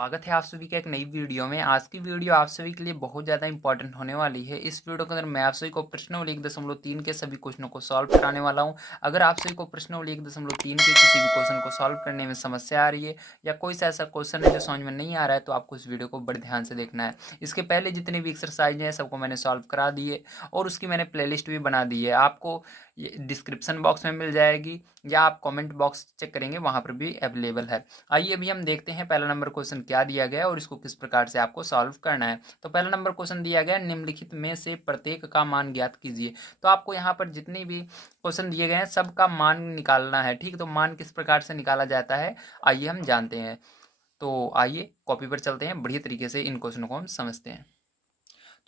स्वागत है आप सभी का एक नई वीडियो में। आज की वीडियो आप सभी के लिए बहुत ज़्यादा इंपॉर्टेंट होने वाली है। इस वीडियो के अंदर मैं आप सभी को प्रश्नावली 1.3 के सभी क्वेश्चनों को सॉल्व कराने वाला हूं। अगर आप सभी को प्रश्नावली 1.3 के किसी भी क्वेश्चन को सॉल्व करने में समस्या आ रही है या कोई सा ऐसा क्वेश्चन है जो समझ में नहीं आ रहा है तो आपको इस वीडियो को बड़े ध्यान से देखना है। इसके पहले जितने भी एक्सरसाइज हैं सबको मैंने सॉल्व करा दिए और उसकी मैंने प्ले भी बना दी है। आपको ये डिस्क्रिप्शन बॉक्स में मिल जाएगी या आप कॉमेंट बॉक्स चेक करेंगे वहाँ पर भी अवेलेबल है। आइए अभी हम देखते हैं पहला नंबर क्वेश्चन क्या दिया गया है और इसको किस प्रकार से आपको सॉल्व करना है। तो पहला नंबर क्वेश्चन दिया गया है, निम्नलिखित में से प्रत्येक का मान ज्ञात कीजिए। तो आपको यहाँ पर जितने भी क्वेश्चन दिए गए हैं सबका मान निकालना है। ठीक, तो मान किस प्रकार से निकाला जाता है आइए हम जानते हैं। तो आइए कॉपी पर चलते हैं, बढ़िया तरीके से इन क्वेश्चनों को हम समझते हैं।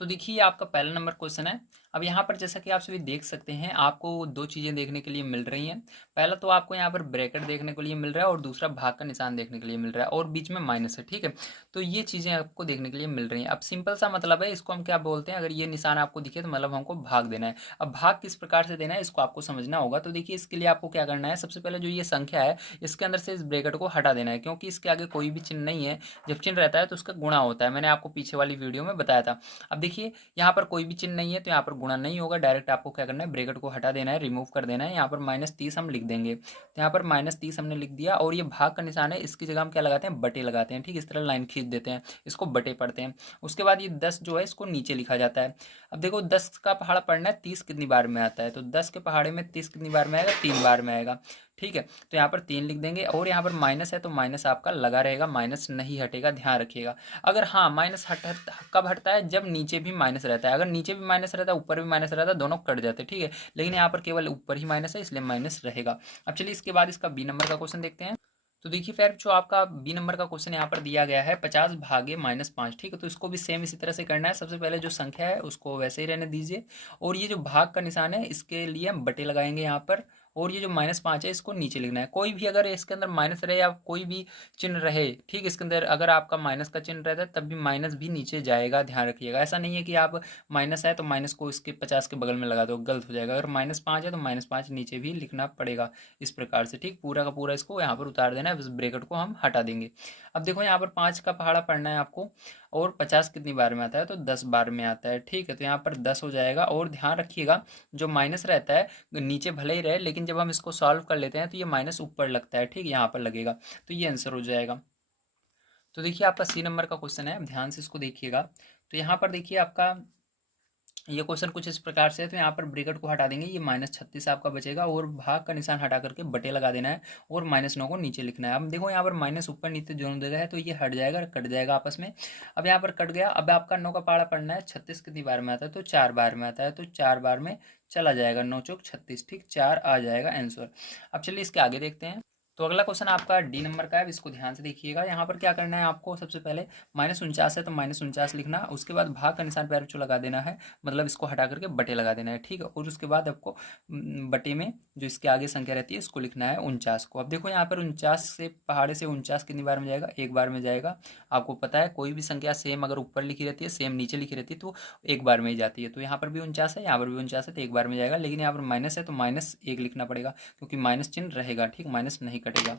तो देखिए आपका पहला नंबर क्वेश्चन है। अब यहाँ पर जैसा कि आप सभी देख सकते हैं आपको दो चीज़ें देखने के लिए मिल रही हैं। पहला तो आपको यहाँ पर ब्रैकेट देखने के लिए मिल रहा है और दूसरा भाग का निशान देखने के लिए मिल रहा है और बीच में माइनस है। ठीक है, तो ये चीज़ें आपको देखने के लिए मिल रही हैं। अब सिंपल सा मतलब है, इसको हम क्या बोलते हैं, अगर ये निशान आपको दिखे तो मतलब हमको भाग देना है। अब भाग किस प्रकार से देना है इसको आपको समझना होगा। तो देखिए इसके लिए आपको क्या करना है, सबसे पहले जो ये संख्या है इसके अंदर से इस ब्रैकेट को हटा देना है, क्योंकि इसके आगे कोई भी चिन्ह नहीं है। जब चिन्ह रहता है तो उसका गुणा होता है, मैंने आपको पीछे वाली वीडियो में बताया था। अब देखिए यहाँ पर कोई भी चिन्ह नहीं है तो यहाँ पर गुणा नहीं होगा, डायरेक्ट आपको क्या करना है, ब्रैकेट को हटा देना है, रिमूव कर देना है। यहाँ पर -30 हम लिख देंगे। तो यहाँ पर -30 हमने लिख दिया और ये भाग का निशान है, इसकी जगह हम क्या लगाते हैं, बटे लगाते हैं। ठीक, इस तरह लाइन खींच देते हैं, इसको बटे पढ़ते हैं। उसके बाद ये 10 जो है इसको नीचे लिखा जाता है। अब देखो 10 का पहाड़ा पढ़ना है, 30 कितनी बार में आता है, तो 10 के पहाड़े में 30 कितनी बार में आएगा, 3 बार में आएगा। ठीक है, तो यहाँ पर 3 लिख देंगे और यहाँ पर माइनस है तो माइनस आपका लगा रहेगा, माइनस नहीं हटेगा, ध्यान रखिएगा। अगर हाँ माइनस कब हटता है, जब नीचे भी माइनस रहता है। अगर नीचे भी माइनस रहता है ऊपर भी माइनस रहता है दोनों कट जाते हैं। ठीक है, लेकिन यहाँ पर केवल ऊपर ही माइनस है इसलिए माइनस रहेगा। अब चलिए इसके बाद इसका बी नंबर का क्वेश्चन देखते हैं। तो देखिए फिर जो आपका बी नंबर का क्वेश्चन यहाँ पर दिया गया है 50 भागे -5। ठीक है, तो इसको भी सेम इसी तरह से करना है। सबसे पहले जो संख्या है उसको वैसे ही रहने दीजिए और ये जो भाग का निशान है इसके लिए हम बटे लगाएंगे यहाँ पर। और ये जो -5 है इसको नीचे लिखना है। कोई भी अगर इसके अंदर माइनस रहे या कोई भी चिन्ह रहे, ठीक, इसके अंदर अगर आपका माइनस का चिन्ह रहता है तब भी माइनस भी नीचे जाएगा, ध्यान रखिएगा। ऐसा नहीं है कि आप माइनस है तो माइनस को इसके 50 के बगल में लगा दो, गलत हो जाएगा। अगर -5 है तो -5 नीचे भी लिखना पड़ेगा इस प्रकार से। ठीक, पूरा का पूरा इसको यहाँ पर उतार देना है, उस ब्रैकेट को हम हटा देंगे। अब देखो यहाँ पर 5 का पहाड़ा पढ़ना है आपको और 50 कितनी बार में आता है, तो 10 बार में आता है। ठीक है, तो यहाँ पर 10 हो जाएगा और ध्यान रखिएगा जो माइनस रहता है नीचे भले ही रहे लेकिन जब हम इसको सॉल्व कर लेते हैं तो ये माइनस ऊपर लगता है। ठीक, यहाँ पर लगेगा तो ये आंसर हो जाएगा। तो देखिए आपका सी नंबर का क्वेश्चन है, ध्यान से इसको देखिएगा। तो यहाँ पर देखिए आपका ये क्वेश्चन कुछ इस प्रकार से है। तो यहाँ पर ब्रैकेट को हटा देंगे, ये -36 आपका बचेगा और भाग का निशान हटा करके बटे लगा देना है और -9 को नीचे लिखना है। अब देखो यहाँ पर माइनस ऊपर नीचे दोनों जगह है तो ये हट जाएगा, कट जाएगा आपस में। अब यहाँ पर कट गया। अब आपका 9 का पहाड़ा पढ़ना है, 36 कितनी बार में आता है, तो 4 बार में आता है, तो 4 बार में चला जाएगा, 9 चौक 36। ठीक, 4 आ जाएगा आंसर। अब चलिए इसके आगे देखते हैं। तो अगला क्वेश्चन आपका डी नंबर का है, इसको ध्यान से देखिएगा। यहाँ पर क्या करना है आपको, सबसे पहले -49 है तो -49 लिखना, उसके बाद भाग का निशान पैर लगा देना है, मतलब इसको हटा करके बटे लगा देना है। ठीक है, और उसके बाद आपको बटे में जो इसके आगे संख्या रहती है इसको लिखना है 49 को। अब देखो यहाँ पर 49 से पहाड़े से 49 कितनी बार में जाएगा, एक बार में जाएगा। आपको पता है कोई भी संख्या सेम अगर ऊपर लिखी रहती है सेम नीचे लिखी रहती है तो एक बार में ही जाती है। तो यहाँ पर भी 49 है, यहाँ पर भी 49 है तो एक बार में जाएगा, लेकिन यहाँ पर माइनस है तो -1 लिखना पड़ेगा क्योंकि माइनस चिन्ह रहेगा। ठीक, माइनस नहीं कटेगा।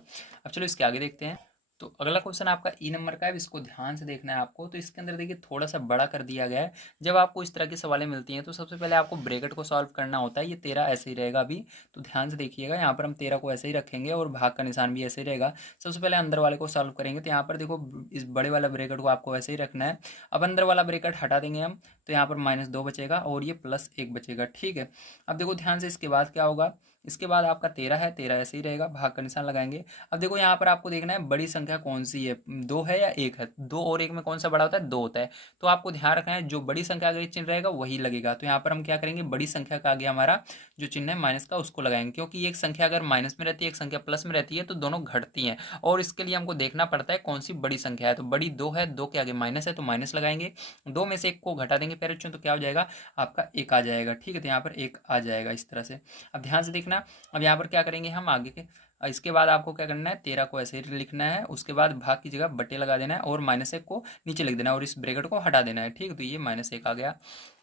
अब चलो इसके आगे देखते हैं। तो अगला क्वेश्चन आपका ई नंबर का है, इसको ध्यान से देखना है आपको। तो इसके अंदर देखिए थोड़ा सा बड़ा कर दिया गया है। जब आपको इस तरह की सवालें मिलती हैं तो सबसे पहले आपको ब्रैकेट को सॉल्व करना होता है। ये 13 ऐसे ही रहेगा अभी, तो ध्यान से देखिएगा। यहाँ पर हम 13 को ऐसे ही रखेंगे और भाग का निशान भी ऐसे ही रहेगा। सबसे पहले अंदर वाले को सॉल्व करेंगे तो यहाँ पर देखो इस बड़े वाला ब्रैकेट को आपको ऐसे ही रखना है। अब अंदर वाला ब्रैकेट हटा देंगे हम तो यहाँ पर -2 बचेगा और ये +1 बचेगा। ठीक है, अब देखो ध्यान से इसके बाद क्या होगा, इसके बाद आपका 13 है, 13 ऐसे ही रहेगा, भाग का निशान लगाएंगे। अब देखो यहाँ पर आपको देखना है बड़ी संख्या कौन सी है, 2 है या 1 है। 2 और 1 में कौन सा बड़ा होता है, 2 होता है। तो आपको ध्यान रखना है जो बड़ी संख्या आगे चिन्ह रहेगा वही लगेगा। तो यहाँ पर हम क्या करेंगे, बड़ी संख्या का आगे हमारा जो चिन्ह है माइनस का उसको लगाएंगे, क्योंकि एक संख्या अगर माइनस में रहती है एक संख्या प्लस में रहती है तो दोनों घटती हैं और इसके लिए हमको देखना पड़ता है कौन सी बड़ी संख्या है। तो बड़ी 2 है, 2 के आगे माइनस है तो माइनस लगाएंगे। 2 में से 1 को घटा देंगे पैर, तो क्या हो जाएगा आपका 1 आ जाएगा। ठीक है, तो यहाँ पर 1 आ जाएगा इस तरह से। अब ध्यान से देखना। अब यहाँ पर क्या करेंगे हम आगे के इसके बाद आपको क्या करना है, 13 को ऐसे ही लिखना है, उसके बाद भाग की जगह बटे लगा देना है और -1 को नीचे लिख देना है और इस ब्रैकेट को हटा देना है। ठीक, तो ये -1 आ गया।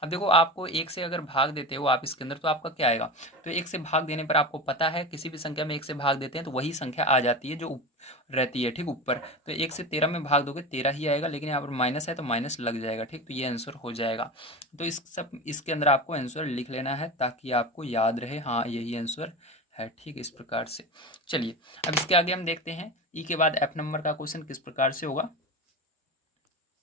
अब देखो आपको 1 से अगर भाग देते हो आप इसके अंदर तो आपका क्या आएगा, तो 1 से भाग देने पर आपको पता है किसी भी संख्या में 1 से भाग देते हैं तो वही संख्या आ जाती है जो रहती है, ठीक, ऊपर। तो 1 से 13 में भाग दोगे 13 ही आएगा, लेकिन यहाँ पर माइनस है तो माइनस लग जाएगा। ठीक, तो ये आंसर हो जाएगा। तो इसके अंदर आपको आंसर लिख लेना है ताकि आपको याद रहे, हाँ यही आंसर है। ठीक, इस प्रकार से। चलिए अब इसके आगे हम देखते हैं ई के बाद एफ नंबर का क्वेश्चन किस प्रकार से होगा।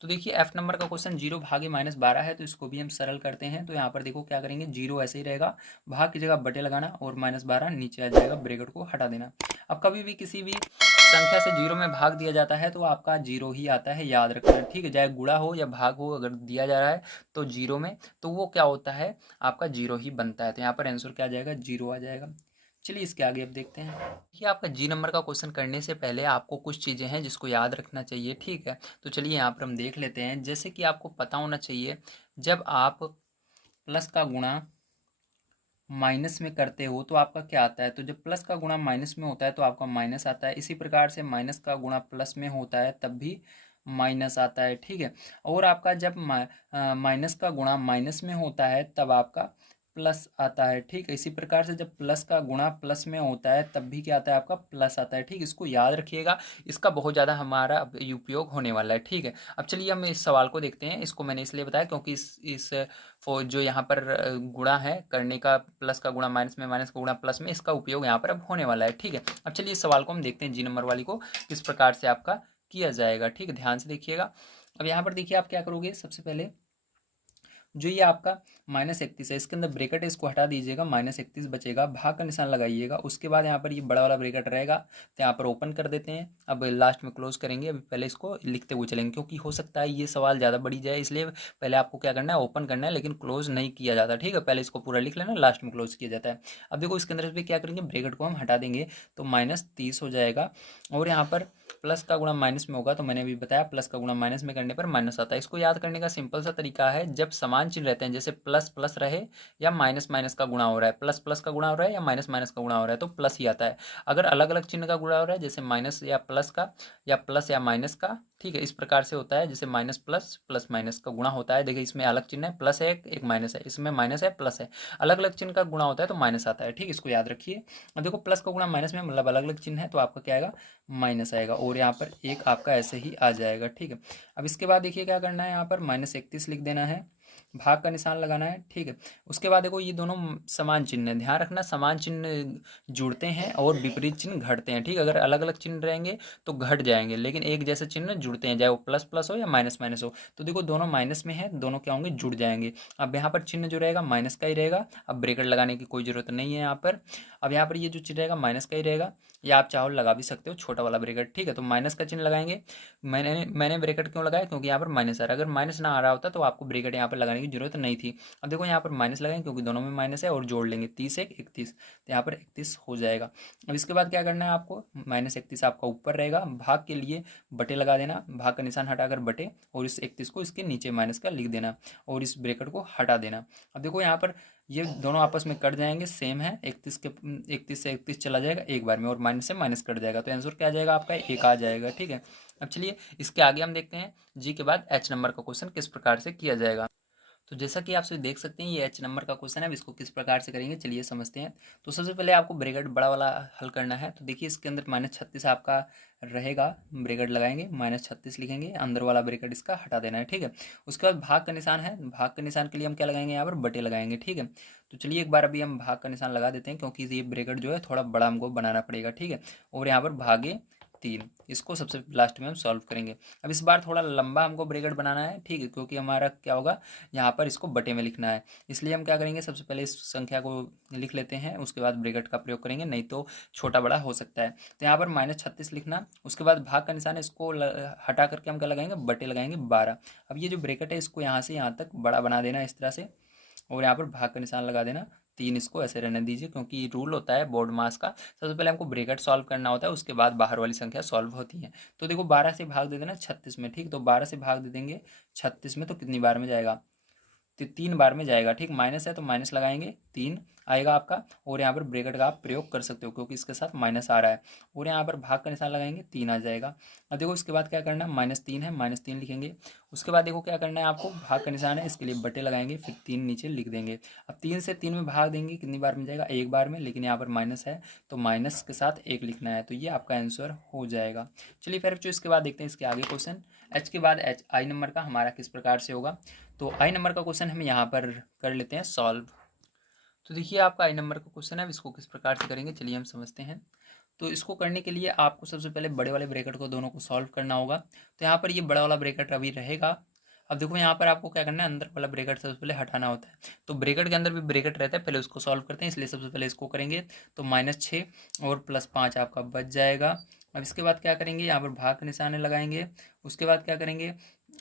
तो देखिए एफ नंबर का क्वेश्चन 0 भागे -12 है, तो इसको भी हम सरल करते हैं। तो यहाँ पर देखो क्या करेंगे, 0 ऐसे ही रहेगा, भाग की जगह बटे लगाना और -12 नीचे आ जाएगा, ब्रैकेट को हटा देना। अब कभी भी किसी भी संख्या से 0 में भाग दिया जाता है तो आपका 0 ही आता है, याद रखना। ठीक है, चाहे गुणा हो या भाग हो, अगर दिया जा रहा है तो 0 में, तो वो क्या होता है, आपका 0 ही बनता है। तो यहाँ पर आंसर क्या आ जाएगा, 0 आ जाएगा। चलिए इसके आगे अब देखते हैं। ये आपका जी नंबर का क्वेश्चन करने से पहले आपको कुछ चीज़ें हैं जिसको याद रखना चाहिए। ठीक है, तो चलिए यहाँ पर हम देख लेते हैं। जैसे कि आपको पता होना चाहिए, जब आप प्लस का गुणा माइनस में करते हो तो आपका क्या आता है, तो जब प्लस का गुणा माइनस में होता है तो आपका माइनस आता है। इसी प्रकार से माइनस का गुणा प्लस में होता है तब भी माइनस आता है। ठीक है, और आपका जब माइनस का गुणा माइनस में होता है तब आपका प्लस आता है। ठीक है, इसी प्रकार से जब प्लस का गुणा प्लस में होता है तब भी क्या आता है, आपका प्लस आता है। ठीक, इसको याद रखिएगा, इसका बहुत ज़्यादा हमारा उपयोग होने वाला है। ठीक है, अब चलिए हम इस सवाल को देखते हैं। इसको मैंने इसलिए बताया क्योंकि इस जो यहाँ पर गुणा है करने का, प्लस का गुणा माइनस में, माइनस का गुणा प्लस में, इसका उपयोग यहाँ पर अब होने वाला है। ठीक है, अब चलिए इस सवाल को हम देखते हैं, जी नंबर वाली को किस प्रकार से आपका किया जाएगा। ठीक है, ध्यान से देखिएगा। अब यहाँ पर देखिए आप क्या करोगे, सबसे पहले जो ये आपका -31 है, इसके अंदर ब्रैकेट है, इसको हटा दीजिएगा, -31 बचेगा, भाग का निशान लगाइएगा। उसके बाद यहाँ पर ये बड़ा वाला ब्रैकेट रहेगा, तो यहाँ पर ओपन कर देते हैं। अब लास्ट में क्लोज करेंगे, अभी पहले इसको लिखते हुए चलेंगे क्योंकि हो सकता है ये सवाल ज़्यादा बढ़ी जाए, इसलिए पहले आपको क्या करना है, ओपन करना है, लेकिन क्लोज नहीं किया जाता। ठीक है, पहले इसको पूरा लिख लेना, लास्ट में क्लोज किया जाता है। अब देखो इसके अंदर भी क्या करेंगे, ब्रैकेट को हम हटा देंगे तो -30 हो जाएगा, और यहाँ पर प्लस का गुणा माइनस में होगा, तो मैंने अभी बताया प्लस का गुणा माइनस में करने पर माइनस आता है। इसको याद करने का सिंपल सा तरीका है, जब समान चिन्ह रहते हैं, जैसे प्लस प्लस रहे या माइनस माइनस का गुणा हो रहा है, प्लस प्लस का गुणा हो रहा है या माइनस माइनस का गुणा हो रहा है, तो प्लस ही आता है। अगर अलग अलग चिन्ह का गुणा हो रहा है, जैसे माइनस या प्लस का, या प्लस या माइनस का, ठीक है, इस प्रकार से होता है। जैसे माइनस प्लस, प्लस माइनस का गुणा होता है। देखिए इसमें अलग चिन्ह है, प्लस है एक माइनस है, इसमें माइनस है प्लस है, अलग अलग चिन्ह का गुणा होता है तो माइनस आता है। ठीक, इसको याद रखिए। अब देखो प्लस का गुणा माइनस में, मतलब अलग अलग चिन्ह है तो आपका क्या आएगा, माइनस आएगा, और यहाँ पर एक आपका ऐसे ही आ जाएगा। ठीक है, अब इसके बाद देखिए क्या करना है, यहाँ पर -31 लिख देना है, भाग का निशान लगाना है। ठीक है, उसके बाद देखो ये दोनों समान चिन्ह है, ध्यान रखना समान चिन्ह जुड़ते हैं और विपरीत चिन्ह घटते हैं। ठीक, अगर अलग अलग चिन्ह रहेंगे तो घट जाएंगे, लेकिन एक जैसे चिन्ह जुड़ते हैं, चाहे वो प्लस प्लस हो या माइनस माइनस हो। तो देखो दोनों माइनस में है, दोनों क्या होंगे, जुड़ जाएंगे। अब यहाँ पर चिन्ह जो रहेगा माइनस का ही रहेगा, अब ब्रैकेट लगाने की कोई जरूरत नहीं है यहाँ पर। अब यहाँ पर ये जो चिन्ह रहेगा माइनस का ही रहेगा, या आप चाहो लगा भी सकते हो छोटा वाला ब्रैकेट। ठीक है, तो माइनस का चिन्ह लगाएंगे। मैंने ब्रैकेट क्यों लगाया, क्योंकि यहाँ पर माइनस आ रहा है, अगर माइनस ना आ रहा होता तो आपको ब्रैकेट यहाँ पर लगाने की जरूरत नहीं थी। अब देखो यहाँ पर माइनस लगाएंगे क्योंकि दोनों में माइनस है, और जोड़ लेंगे 30 एक 31, तो यहाँ पर 31 हो जाएगा। अब इसके बाद क्या करना है आपको, -31 आपका ऊपर रहेगा, भाग के लिए बटे लगा देना, भाग का निशान हटाकर बटे, और इस 31 को इसके नीचे माइनस का लिख देना, और इस ब्रैकेट को हटा देना। अब देखो यहाँ पर ये दोनों आपस में कट जाएंगे, सेम है, 31 से 31 चला जाएगा एक बार में, और माइनस से माइनस कट जाएगा, तो आंसर क्या आ जाएगा आपका, एक आ जाएगा। ठीक है, अब चलिए इसके आगे हम देखते हैं जी के बाद एच नंबर का क्वेश्चन किस प्रकार से किया जाएगा। तो जैसा कि आप सभी देख सकते हैं ये एच नंबर का क्वेश्चन है, अब इसको किस प्रकार से करेंगे चलिए समझते हैं। तो सबसे पहले आपको ब्रैकेट बड़ा वाला हल करना है। तो देखिए इसके अंदर -36 आपका रहेगा, ब्रैकेट लगाएंगे, -36 लिखेंगे, अंदर वाला ब्रैकेट इसका हटा देना है। ठीक है, उसके बाद भाग का निशान है, भाग के निशान के लिए हम क्या लगाएंगे, यहाँ पर बटे लगाएंगे। ठीक है, तो चलिए एक बार अभी हम भाग का निशान लगा देते हैं, क्योंकि ये ब्रैकेट जो है थोड़ा बड़ा हमको बनाना पड़ेगा। ठीक है, और यहाँ पर भागे 3, इसको सबसे लास्ट में हम सॉल्व करेंगे। अब इस बार थोड़ा लंबा हमको ब्रैकेट बनाना है। ठीक है, क्योंकि हमारा क्या होगा, यहाँ पर इसको बटे में लिखना है, इसलिए हम क्या करेंगे, सबसे पहले इस संख्या को लिख लेते हैं, उसके बाद ब्रैकेट का प्रयोग करेंगे, नहीं तो छोटा बड़ा हो सकता है। तो यहाँ पर -36 लिखना, उसके बाद भाग का निशान है, इसको हटा करके हम क्या लगाएंगे, बटे लगाएंगे 12। अब ये जो ब्रैकेट है इसको यहाँ से यहाँ तक बड़ा बना देना इस तरह से, और यहाँ पर भाग का निशान लगा देना 3, इसको ऐसे रहने दीजिए, क्योंकि रूल होता है बोर्ड मास का, सबसे पहले हमको ब्रैकेट सॉल्व करना होता है, उसके बाद बाहर वाली संख्या सॉल्व होती है। तो देखो 12 से भाग दे देना 36 में। ठीक, तो 12 से भाग दे देंगे 36 में, तो कितनी बार में जाएगा, तीन बार में जाएगा, ठीक। माइनस है तो माइनस लगाएंगे, 3 आएगा आपका, और यहाँ पर ब्रैकेट का आप प्रयोग कर सकते हो क्योंकि इसके साथ माइनस आ रहा है, और यहाँ पर भाग का निशान लगाएंगे, 3 आ जाएगा। अब देखो इसके बाद क्या करना है, -3 है, -3 लिखेंगे। उसके बाद देखो क्या करना है आपको, भाग का निशान है, इसके लिए बटे लगाएंगे, फिर 3 नीचे लिख देंगे। अब 3 से 3 में भाग देंगे, कितनी बार में जाएगा, एक बार में, लेकिन यहाँ पर माइनस है तो माइनस के साथ 1 लिखना है, तो ये आपका आंसर हो जाएगा। चलिए फिर जो इसके बाद देखते हैं इसके आगे क्वेश्चन। एच के बाद एच आई नंबर का हमारा किस प्रकार से होगा, तो आई नंबर का क्वेश्चन हम यहाँ पर कर लेते हैं सॉल्व। तो देखिए आपका आई नंबर का क्वेश्चन है, इसको किस प्रकार से करेंगे चलिए हम समझते हैं। तो इसको करने के लिए आपको सबसे पहले बड़े वाले ब्रैकेट को दोनों को सॉल्व करना होगा। तो यहाँ पर ये बड़ा वाला ब्रैकेट अभी रहेगा। अब देखो यहाँ पर आपको क्या करना है, अंदर वाला ब्रैकेट सबसे पहले हटाना होता है। तो ब्रैकेट के अंदर भी ब्रैकेट रहता है, पहले उसको सॉल्व करते हैं, इसलिए सबसे पहले इसको करेंगे। तो -6 और +5 आपका बच जाएगा। अब इसके बाद क्या करेंगे, यहाँ पर भाग के निशान लगाएंगे। उसके बाद क्या करेंगे,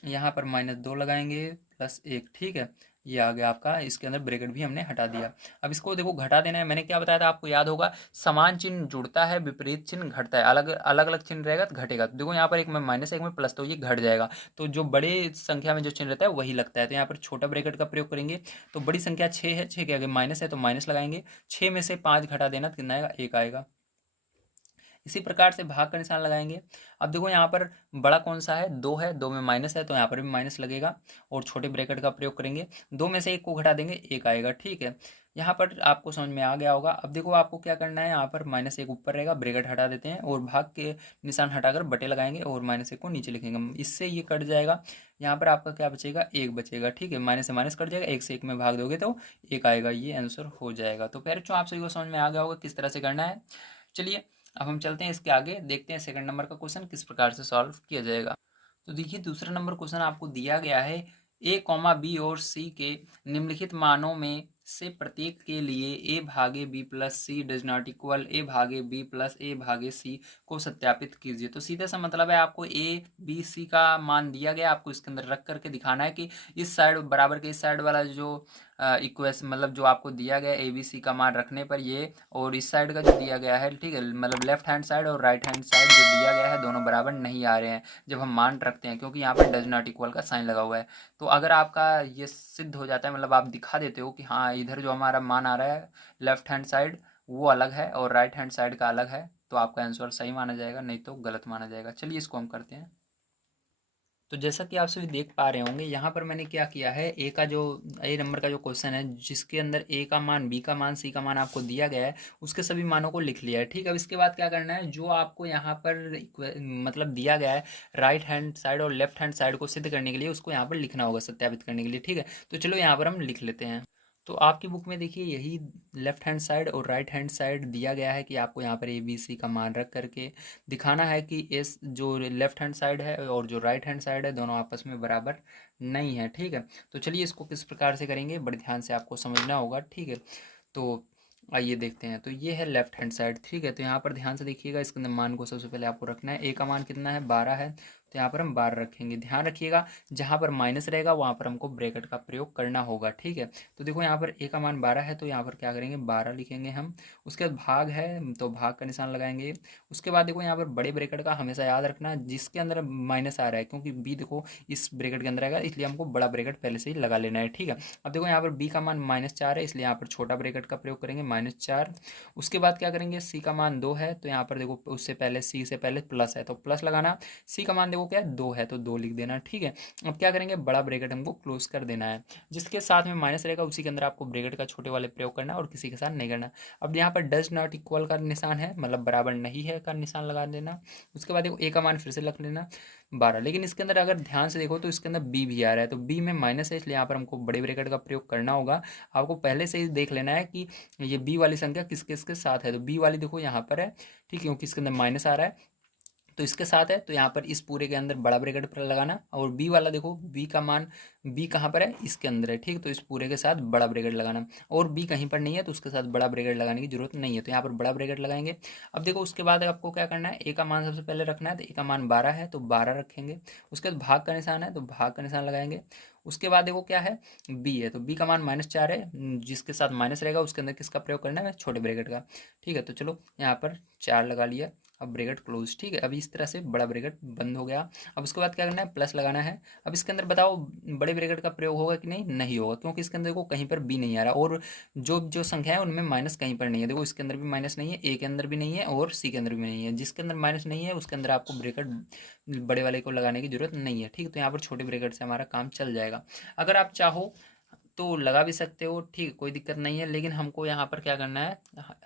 यहाँ पर -2 लगाएंगे, +1, ठीक है। ये आ गया आपका, इसके अंदर ब्रैकेट भी हमने हटा दिया। अब इसको देखो घटा देना है, मैंने क्या बताया था आपको याद होगा, समान चिन्ह जुड़ता है, विपरीत चिन्ह घटता है, अलग अलग अलग चिन्ह रहेगा तो घटेगा। तो देखो यहाँ पर एक में माइनस, एक में प्लस, तो ये घट जाएगा। तो जो बड़े संख्या में जो चिन्ह रहता है वही लगता है। तो यहाँ पर छोटा ब्रैकेट का प्रयोग करेंगे। तो बड़ी संख्या 6 है, 6 के आगे माइनस है तो माइनस लगाएंगे, 6 में से 5 घटा देना तो कितना आएगा, 1 आएगा। इसी प्रकार से भाग का निशान लगाएंगे। अब देखो यहाँ पर बड़ा कौन सा है, 2 है, 2 में माइनस है तो यहाँ पर भी माइनस लगेगा, और छोटे ब्रैकेट का प्रयोग करेंगे। 2 में से 1 को घटा देंगे, 1 आएगा, ठीक है। यहाँ पर आपको समझ में आ गया होगा। अब देखो आपको क्या करना है, यहाँ पर -1 ऊपर रहेगा, ब्रैकेट हटा देते हैं और भाग के निशान हटाकर बटे लगाएंगे और -1 को नीचे लिखेंगे, इससे ये कट जाएगा। यहाँ पर आपका क्या बचेगा, 1 बचेगा, ठीक है। माइनस से माइनस कट जाएगा, 1 से 1 में भाग दोगे तो 1 आएगा, ये आंसर हो जाएगा। तो फिर आप सभी को समझ में आ गया होगा किस तरह से करना है। चलिए अब हम चलते हैं इसके आगे, देखते हैं सेकंड नंबर का क्वेश्चन किस प्रकार से सॉल्व किया जाएगा। तो देखिए दूसरा नंबर क्वेश्चन आपको दिया गया है, a, b और c के निम्नलिखित मानों में से प्रत्येक के लिए a भागे b plus C does not equal a भागे b प्लस a भागे c को सत्यापित कीजिए। तो सीधे सा मतलब है आपको a b c का मान दिया गया, आपको इसके अंदर रख करके दिखाना है कि इस साइड बराबर के इस साइड वाला जो इक्वेशन मतलब जो आपको दिया गया ए बी सी का मान रखने पर ये, और इस साइड का जो दिया गया है, ठीक है, मतलब लेफ्ट हैंड साइड और राइट हैंड साइड जो दिया गया है दोनों बराबर नहीं आ रहे हैं जब हम मान रखते हैं, क्योंकि यहाँ पर डज नॉट इक्वल का साइन लगा हुआ है। तो अगर आपका ये सिद्ध हो जाता है, मतलब आप दिखा देते हो कि हाँ इधर जो हमारा मान आ रहा है लेफ्ट हैंड साइड वो अलग है और राइट हैंड साइड का अलग है, तो आपका आंसर सही माना जाएगा, नहीं तो गलत माना जाएगा। चलिए इसको हम करते हैं। तो जैसा कि आप सभी देख पा रहे होंगे, यहाँ पर मैंने क्या किया है, ए नंबर का जो क्वेश्चन है जिसके अंदर ए का मान, बी का मान, सी का मान आपको दिया गया है, उसके सभी मानों को लिख लिया है, ठीक है। अब इसके बाद क्या करना है, जो आपको यहाँ पर मतलब दिया गया है राइट हैंड साइड और लेफ्ट हैंड साइड को सिद्ध करने के लिए उसको यहाँ पर लिखना होगा सत्यापित करने के लिए, ठीक है। तो चलो यहाँ पर हम लिख लेते हैं। तो आपकी बुक में देखिए यही लेफ्ट हैंड साइड और राइट हैंड साइड दिया गया है कि आपको यहाँ पर ए बी सी का मान रख करके दिखाना है कि इस जो लेफ्ट हैंड साइड है और जो राइट हैंड साइड है दोनों आपस में बराबर नहीं है, ठीक है। तो चलिए इसको किस प्रकार से करेंगे बड़े ध्यान से आपको समझना होगा, ठीक है। तो आइए देखते हैं। तो ये है लेफ्ट हैंड साइड, ठीक है। तो यहाँ पर ध्यान से देखिएगा, इसके अंदर मान को सबसे पहले आपको रखना है। ए का मान कितना है, 12 है, तो यहाँ पर हम 12 रखेंगे। ध्यान रखिएगा जहाँ पर माइनस रहेगा वहाँ पर हमको ब्रैकेट का प्रयोग करना होगा, ठीक है। तो देखो यहाँ पर ए का मान 12 है तो यहाँ पर क्या करेंगे, 12 लिखेंगे हम। उसके बाद भाग है तो भाग का निशान लगाएंगे। उसके बाद देखो यहाँ पर बड़े ब्रैकेट का हमेशा याद रखना जिसके अंदर माइनस आ रहा है, क्योंकि बी देखो इस ब्रैकेट के अंदर आएगा, इसलिए हमको बड़ा ब्रैकेट पहले से ही लगा लेना है, ठीक है। अब देखो यहाँ पर बी का मान -4 है, इसलिए यहाँ पर छोटा ब्रैकेट का प्रयोग करेंगे, -4। उसके बाद क्या करेंगे, सी का मान 2 है तो यहाँ पर देखो उससे पहले सी से पहले प्लस है तो प्लस लगाना। सी का मान देखो क्या है, 2 है तो 2 लिख देना, ठीक है। अब क्या करेंगे, बड़ा ब्रैकेट हमको क्लोज कर देना है, जिसके साथ में माइनस रहेगा उसी के अंदर आपको ब्रैकेट का छोटे वाले प्रयोग करना है और किसी के साथ नहीं करना। अब यहाँ पर डज नॉट इक्वल का निशान है, मतलब बराबर नहीं है का निशान लगा देना। उसके बाद देखो ए का मान फिर से रख लेना 12, लेकिन इसके अंदर अगर ध्यान से देखो तो इसके अंदर बी भी आ रहा है, तो बी में माइनस है इसलिए यहाँ पर हमको बड़े ब्रैकेट का प्रयोग करना होगा। आपको पहले से ही देख लेना है कि ये बी वाली संख्या किस किसके साथ है, तो बी वाली देखो यहाँ पर है, ठीक है, क्योंकि इसके अंदर माइनस आ रहा है तो इसके साथ है, तो यहाँ पर इस पूरे के अंदर बड़ा ब्रैकेट पर लगाना। और बी वाला देखो बी का मान, बी कहाँ पर है, इसके अंदर है, ठीक, तो इस पूरे के साथ बड़ा ब्रैकेट लगाना। और बी कहीं पर नहीं है तो उसके साथ बड़ा ब्रैकेट लगाने की जरूरत नहीं है, तो यहाँ पर बड़ा ब्रैकेट लगाएंगे। अब देखो उसके बाद आपको क्या करना है, ए का मान सबसे पहले रखना है, तो ए का मान 12 है तो 12 रखेंगे। उसके बाद भाग का निशान है तो भाग का निशान लगाएंगे। उसके बाद देखो क्या है, बी है, तो बी का मान -4 है, जिसके साथ माइनस रहेगा उसके अंदर किसका प्रयोग करना है, छोटे ब्रैकेट का। ठीक है, तो चलो यहाँ पर 4 लगा लिया, अब ब्रैकेट क्लोज। ठीक है, अभी इस तरह से बड़ा ब्रैकेट बंद हो गया। अब उसके बाद क्या करना है, प्लस लगाना है। अब इसके अंदर बताओ बड़े ब्रैकेट का प्रयोग होगा कि नहीं, नहीं होगा, क्योंकि इसके अंदर देखो कहीं पर बी नहीं आ रहा, और जो जो संख्या है उनमें माइनस कहीं पर नहीं है। देखो इसके अंदर भी माइनस नहीं है, ए के अंदर भी नहीं है, और सी के अंदर भी नहीं है। जिसके अंदर माइनस नहीं है उसके अंदर आपको ब्रैकेट बड़े वाले को लगाने की जरूरत नहीं है। ठीक है, तो यहाँ पर छोटे ब्रैकेट से हमारा काम चल जाएगा। अगर आप चाहो तो लगा भी सकते हो, ठीक, कोई दिक्कत नहीं है, लेकिन हमको यहाँ पर क्या करना है,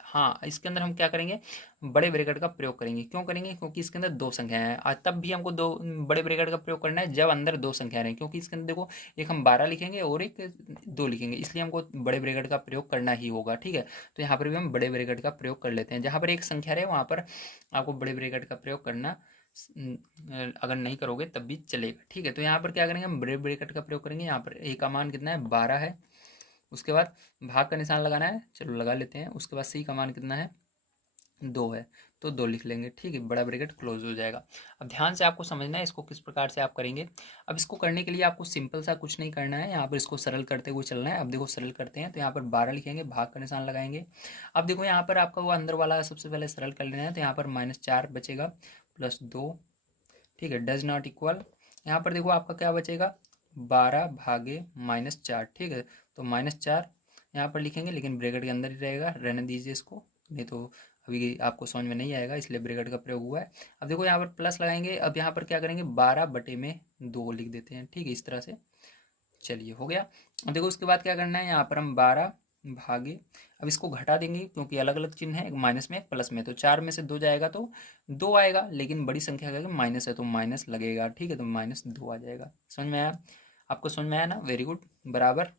हाँ इसके अंदर हम क्या करेंगे, बड़े ब्रैकेट का प्रयोग करेंगे। क्यों करेंगे, क्योंकि इसके अंदर दो संख्याएं हैं, और तब भी हमको दो बड़े ब्रैकेट का प्रयोग करना है जब अंदर दो संख्याएं रहें, क्योंकि इसके अंदर देखो एक हम 12 लिखेंगे और एक 2 लिखेंगे, इसलिए हमको बड़े ब्रैकेट का प्रयोग करना ही होगा। ठीक है, तो यहाँ पर भी हम बड़े ब्रैकेट का प्रयोग कर लेते हैं। जहाँ पर एक संख्या रहे वहाँ पर आपको बड़े ब्रैकेट का प्रयोग करना, अगर नहीं करोगे तब भी चलेगा। ठीक है, तो यहाँ पर क्या करेंगे, हम बड़े ब्रैकेट का प्रयोग करेंगे। यहाँ पर ए का मान कितना है, 12 है। उसके बाद भाग का निशान लगाना है, चलो लगा लेते हैं। उसके बाद सी का मान कितना है, 2 है, तो 2 लिख लेंगे। ठीक है, बड़ा ब्रैकेट क्लोज हो जाएगा। अब ध्यान से आपको समझना है इसको किस प्रकार से आप करेंगे। अब इसको करने के लिए आपको सिंपल सा कुछ नहीं करना है, यहाँ पर इसको सरल करते हुए चलना है। अब देखो सरल करते हैं, तो यहाँ पर 12 लिखेंगे, भाग का निशान लगाएंगे। अब देखो यहाँ पर आपका वो अंदर वाला सबसे पहले सरल कर लेना है, तो यहाँ पर -4 बचेगा +2। ठीक है, डज नॉट इक्वल, यहाँ पर देखो आपका क्या बचेगा, 12 भागे -4। ठीक है, तो -4 यहाँ पर लिखेंगे, लेकिन ब्रैकेट के अंदर ही रहेगा, रहने दीजिए इसको, नहीं तो अभी आपको समझ में नहीं आएगा, इसलिए ब्रैकेट का प्रयोग हुआ है। अब देखो यहाँ पर प्लस लगाएंगे। अब यहाँ पर क्या करेंगे, 12/2 लिख देते हैं। ठीक है, इस तरह से, चलिए हो गया। अब देखो उसके बाद क्या करना है, यहाँ पर हम 12 भागे, अब इसको घटा देंगे क्योंकि अलग अलग चिन्ह है, एक माइनस में एक प्लस में, तो 4 में से 2 जाएगा तो 2 आएगा, लेकिन बड़ी संख्या का माइनस है तो माइनस लगेगा। ठीक है, तो -2 आ जाएगा। समझ में आया, आपको समझ में आया ना, वेरी गुड, बराबर।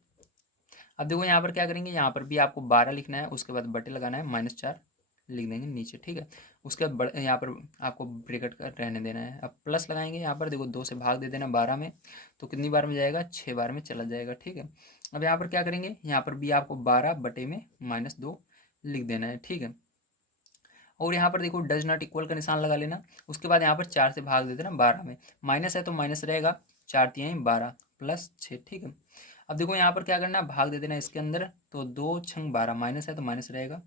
अब देखो यहाँ पर क्या करेंगे, यहाँ पर भी आपको 12 लिखना है, उसके बाद बटे लगाना है, -4 लिख देंगे नीचे। ठीक है, उसके बाद यहाँ पर आपको ब्रैकेट का रहने देना है। अब प्लस लगाएंगे, यहाँ पर देखो 2 से भाग दे देना 12 में, तो कितनी बार में जाएगा, 6 बार में चला जाएगा। ठीक है, अब यहाँ पर क्या करेंगे, यहाँ पर भी आपको 12/2 लिख देना है। ठीक है, और यहाँ पर देखो डज नॉट इक्वल का निशान लगा लेना। उसके बाद यहाँ पर 4 से भाग दे देना 12 में, माइनस है तो माइनस रहेगा, 4 3 12 +6। ठीक है, अब देखो यहाँ पर क्या करना है, भाग दे देना इसके अंदर, तो 2 6 12, माइनस है तो माइनस रहेगा,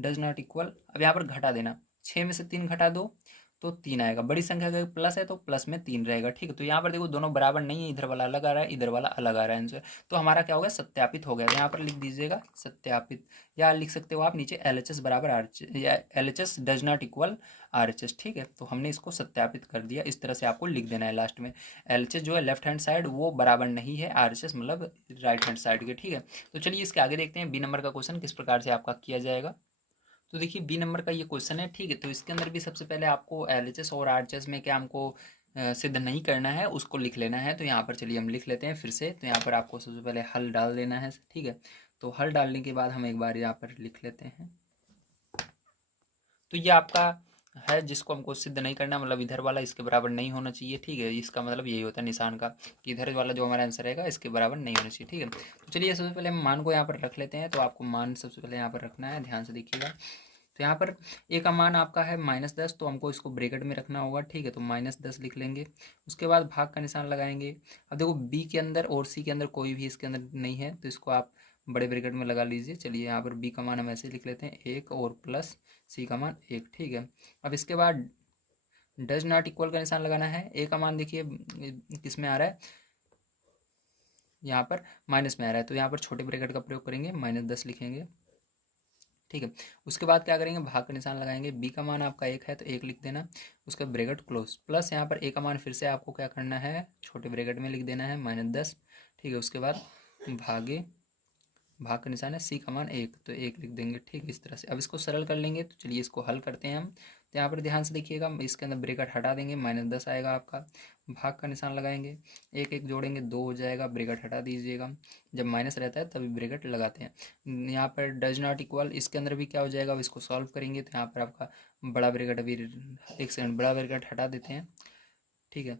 डज नॉट इक्वल। अब यहाँ पर घटा देना, 6 में से 3 घटा दो तो 3 आएगा, बड़ी संख्या का प्लस है तो प्लस में 3 रहेगा। ठीक है, तो यहाँ पर देखो दोनों बराबर नहीं है, इधर वाला अलग आ रहा है, इधर वाला अलग आ रहा है आंसर, तो हमारा क्या हो गया, सत्यापित हो गया। तो यहाँ पर लिख दीजिएगा सत्यापित, या लिख सकते हो आप नीचे LHS बराबर RHS, या LHS does not equal RHS। ठीक है, तो हमने इसको सत्यापित कर दिया, इस तरह से आपको लिख देना है लास्ट में। LHS जो है लेफ्ट हैंड साइड वो बराबर नहीं है RHS मतलब राइट हैंड साइड के। ठीक है, तो चलिए इसके आगे देखते हैं बी नंबर का क्वेश्चन किस प्रकार से आपका किया जाएगा। तो देखिए बी नंबर का ये क्वेश्चन है। ठीक है, तो इसके अंदर भी सबसे पहले आपको LHS और RHS में क्या हमको सिद्ध नहीं करना है, उसको लिख लेना है। तो यहाँ पर चलिए हम लिख लेते हैं फिर से। तो यहाँ पर आपको सबसे पहले हल डाल देना है। ठीक है, तो हल डालने के बाद हम एक बार यहाँ पर लिख लेते हैं। तो ये आपका है जिसको हमको सिद्ध नहीं करना, मतलब इधर वाला इसके बराबर नहीं होना चाहिए। ठीक है, इसका मतलब यही होता है निशान का, कि इधर वाला जो हमारा आंसर रहेगा इसके बराबर नहीं होना चाहिए। ठीक है, तो चलिए सबसे पहले हम मान को यहाँ पर रख लेते हैं। तो आपको मान सबसे पहले यहाँ पर रखना है, ध्यान से देखिएगा। तो यहाँ पर ए का मान आपका है -10, तो हमको इसको ब्रैकेट में रखना होगा। ठीक है, तो -10 लिख लेंगे। उसके बाद भाग का निशान लगाएंगे। अब देखो बी के अंदर और सी के अंदर कोई भी इसके अंदर नहीं है, तो इसको आप बड़े ब्रैकेट में लगा लीजिए। चलिए यहाँ पर बी का मान हम ऐसे लिख लेते हैं 1 और प्लस सी का मान 1। ठीक है, अब इसके बाद डज नॉट इक्वल का निशान लगाना है। ए का मान देखिए किस में आ रहा है, यहाँ पर माइनस में आ रहा है, तो यहाँ पर छोटे ब्रैकेट का प्रयोग करेंगे, -10 लिखेंगे। ठीक है, उसके बाद क्या करेंगे, भाग का निशान लगाएंगे। बी का मान आपका 1 है तो 1 लिख देना, उसका ब्रैकेट क्लोज, प्लस यहाँ पर ए का मान फिर से आपको क्या करना है, छोटे ब्रैकेट में लिख देना है, -10। ठीक है, उसके बाद भागे, भाग का निशान है, सी का मान 1 तो 1 लिख देंगे। ठीक है, इस तरह से अब इसको सरल कर लेंगे। तो चलिए इसको हल करते हैं हम। तो यहाँ पर ध्यान से देखिएगा, इसके अंदर ब्रैकेट हटा देंगे, -10 आएगा आपका। भाग का निशान लगाएंगे, 1 1 जोड़ेंगे 2 हो जाएगा, ब्रैकेट हटा दीजिएगा। जब माइनस रहता है तभी ब्रैकेट लगाते हैं। यहाँ पर डज नॉट इक्वल, इसके अंदर भी क्या हो जाएगा, अब इसको सॉल्व करेंगे। तो यहाँ पर आपका बड़ा ब्रैकेट, अभी एक सेकंड, बड़ा ब्रैकेट हटा देते हैं। ठीक है,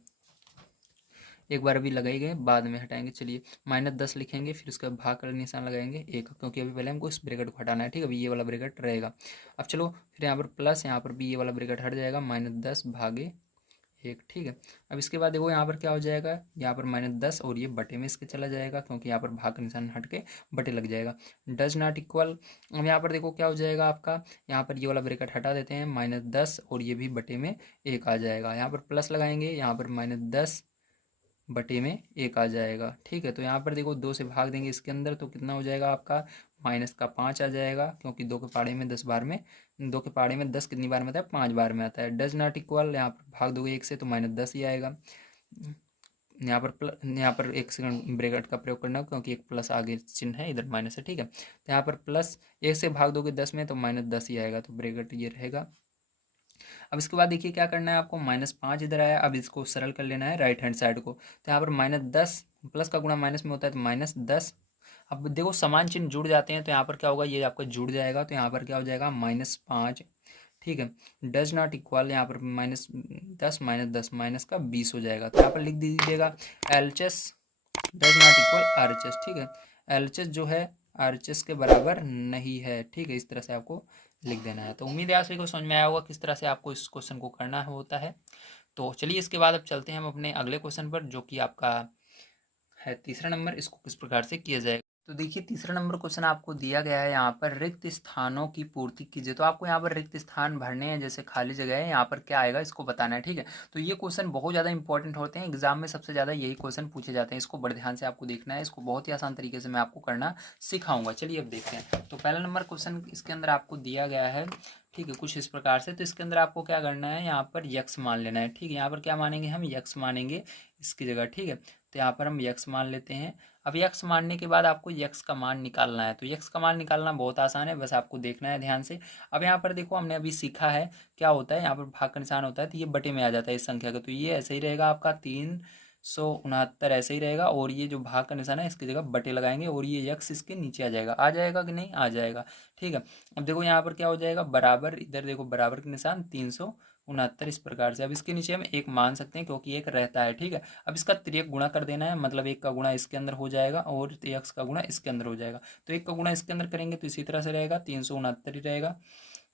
एक बार अभी लगाएंगे बाद में हटाएंगे। चलिए -10 लिखेंगे, फिर उसका भाग का निशान लगाएंगे 1, क्योंकि अभी पहले हमको इस ब्रैकेट को हटाना है। ठीक है, अभी ये वाला ब्रैकेट रहेगा। अब चलो फिर यहाँ पर प्लस, यहाँ पर भी ये वाला ब्रैकेट हट जाएगा, -10 भागे 1, ठीक है। अब इसके बाद देखो यहाँ पर क्या हो जाएगा, यहाँ पर -10 और ये बटे में इसके चला जाएगा, क्योंकि यहाँ पर भाग का निशान हट के बटे लग जाएगा। डज नॉट इक्वल, अब यहाँ पर देखो क्या हो जाएगा आपका, यहाँ पर ये वाला ब्रैकेट हटा देते हैं, -10 और ये भी बटे में 1 आ जाएगा। यहाँ पर प्लस लगाएंगे, यहाँ पर -10 बटे में 1 आ जाएगा, ठीक है। तो यहाँ पर देखो 2 से भाग देंगे इसके अंदर, तो कितना हो जाएगा आपका, -5 आ जाएगा, क्योंकि 2 के पहाड़े में 10 बार में, 2 के पहाड़े में 10 कितनी बार में आता है, 5 बार में आता है। डज नॉट इक्वल, यहाँ पर भाग दोगे 1 से तो -10 ही आएगा। यहाँ पर एक सेकंड ब्रैकेट का प्रयोग करना, क्योंकि एक प्लस आगे चिन्ह है, इधर माइनस है, ठीक है। तो यहाँ पर प्लस 1 से भाग दोगे 10 में तो -10 ही आएगा, तो ब्रैकेट ये रहेगा। अब इसके बाद देखिए क्या करना है आपको, -5 इधर आया, अब इसको सरल कर लेना है राइट हैंड साइड को। तो यहाँ पर -10, प्लस का गुणा माइनस में होता है तो -10। अब देखो समान चिन्ह जुड़ जाते हैं, तो यहाँ पर क्या होगा, ये आपका जुड़ जाएगा, तो यहाँ पर क्या हो जाएगा, -5, ठीक है। डज नॉट इक्वल, यहाँ पर -10 -10 माइनस का 20 हो जाएगा, तो यहाँ पर लिख दीजिएगा LHS does not equal RHS, ठीक है। एलएचएस जो है आरएचएस के बराबर नहीं है, ठीक है। इस तरह से आपको लिख देना है। तो उम्मीद है आप सभी को समझ में आया होगा किस तरह से आपको इस क्वेश्चन को करना होता है। तो चलिए इसके बाद अब चलते हैं हम अपने अगले क्वेश्चन पर, जो कि आपका है तीसरा नंबर। इसको किस प्रकार से किया जाएगा, तो देखिए तीसरा नंबर क्वेश्चन आपको दिया गया है, यहाँ पर रिक्त स्थानों की पूर्ति कीजिए। तो आपको यहाँ पर रिक्त स्थान भरने हैं, जैसे खाली जगह है, यहाँ पर क्या आएगा इसको बताना है, ठीक है। तो ये क्वेश्चन बहुत ज़्यादा इंपॉर्टेंट होते हैं, एग्जाम में सबसे ज़्यादा यही क्वेश्चन पूछे जाते हैं। इसको बड़े ध्यान से आपको देखना है, इसको बहुत ही आसान तरीके से मैं आपको करना सिखाऊंगा। चलिए अब देखते हैं। तो पहला नंबर क्वेश्चन इसके अंदर आपको दिया गया है, ठीक है, कुछ इस प्रकार से। तो इसके अंदर आपको क्या करना है, यहाँ पर यक्स मान लेना है, ठीक है। यहाँ पर क्या मानेंगे हम, यक्स मानेंगे इसकी जगह, ठीक है। तो यहाँ पर हम यक्स मान लेते हैं। अब यक्स मानने के बाद आपको यक्स का मान निकालना है। तो यक्स का मान निकालना बहुत आसान है, बस आपको देखना है ध्यान से। अब यहाँ पर देखो हमने अभी सीखा है क्या होता है, यहाँ पर भाग का निशान होता है, तो ये बटे में आ जाता है इस संख्या का, तो ये ऐसे ही रहेगा आपका 369 ऐसे ही रहेगा। और ये जो भाग का निशान है इसकी जगह बटे लगाएंगे, और ये यक्स इसके नीचे आ जाएगा कि नहीं, आ जाएगा, ठीक है। अब देखो यहाँ पर क्या हो जाएगा, बराबर, इधर देखो बराबर के निशान 369 इस प्रकार से। अब इसके नीचे हम 1 मान सकते हैं, क्योंकि 1 रहता है, ठीक है। अब इसका तिर्यक गुणा कर देना है, मतलब 1 का गुणा इसके अंदर हो जाएगा और यक्स का गुणा इसके अंदर हो जाएगा। तो 1 का गुणा इसके अंदर करेंगे तो इसी तरह से रहेगा, 369 ही रहेगा।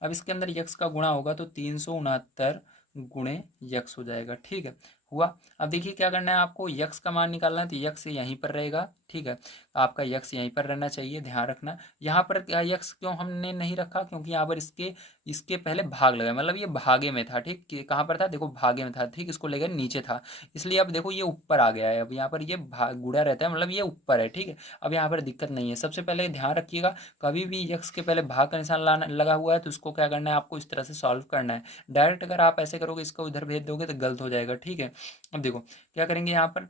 अब इसके अंदर यक्स का गुणा होगा तो 369 गुणे यक्स हो जाएगा, ठीक है, हुआ। अब देखिए क्या करना है आपको, यक्स का मान निकालना है, तो यक्स यहीं पर रहेगा, ठीक है। आपका यक्स यहीं पर रहना चाहिए, ध्यान रखना। यहाँ पर यक्स क्यों हमने नहीं रखा, क्योंकि यहाँ पर इसके इसके पहले भाग लगा, मतलब ये भागे में था, ठीक, कहाँ पर था, देखो भागे में था, ठीक, इसको लेकर नीचे था, इसलिए अब देखो ये ऊपर आ गया है। अब यहाँ पर ये भाग गुड़ा रहता है, मतलब ये ऊपर है, ठीक है। अब यहाँ पर दिक्कत नहीं है। सबसे पहले ध्यान रखिएगा, कभी भी यक्स के पहले भाग का निशान लगा हुआ है तो उसको क्या करना है, आपको इस तरह से सॉल्व करना है। डायरेक्ट अगर आप ऐसे करोगे, इसको उधर भेज दोगे तो गलत हो जाएगा, ठीक है। अब देखो क्या करेंगे, यहाँ पर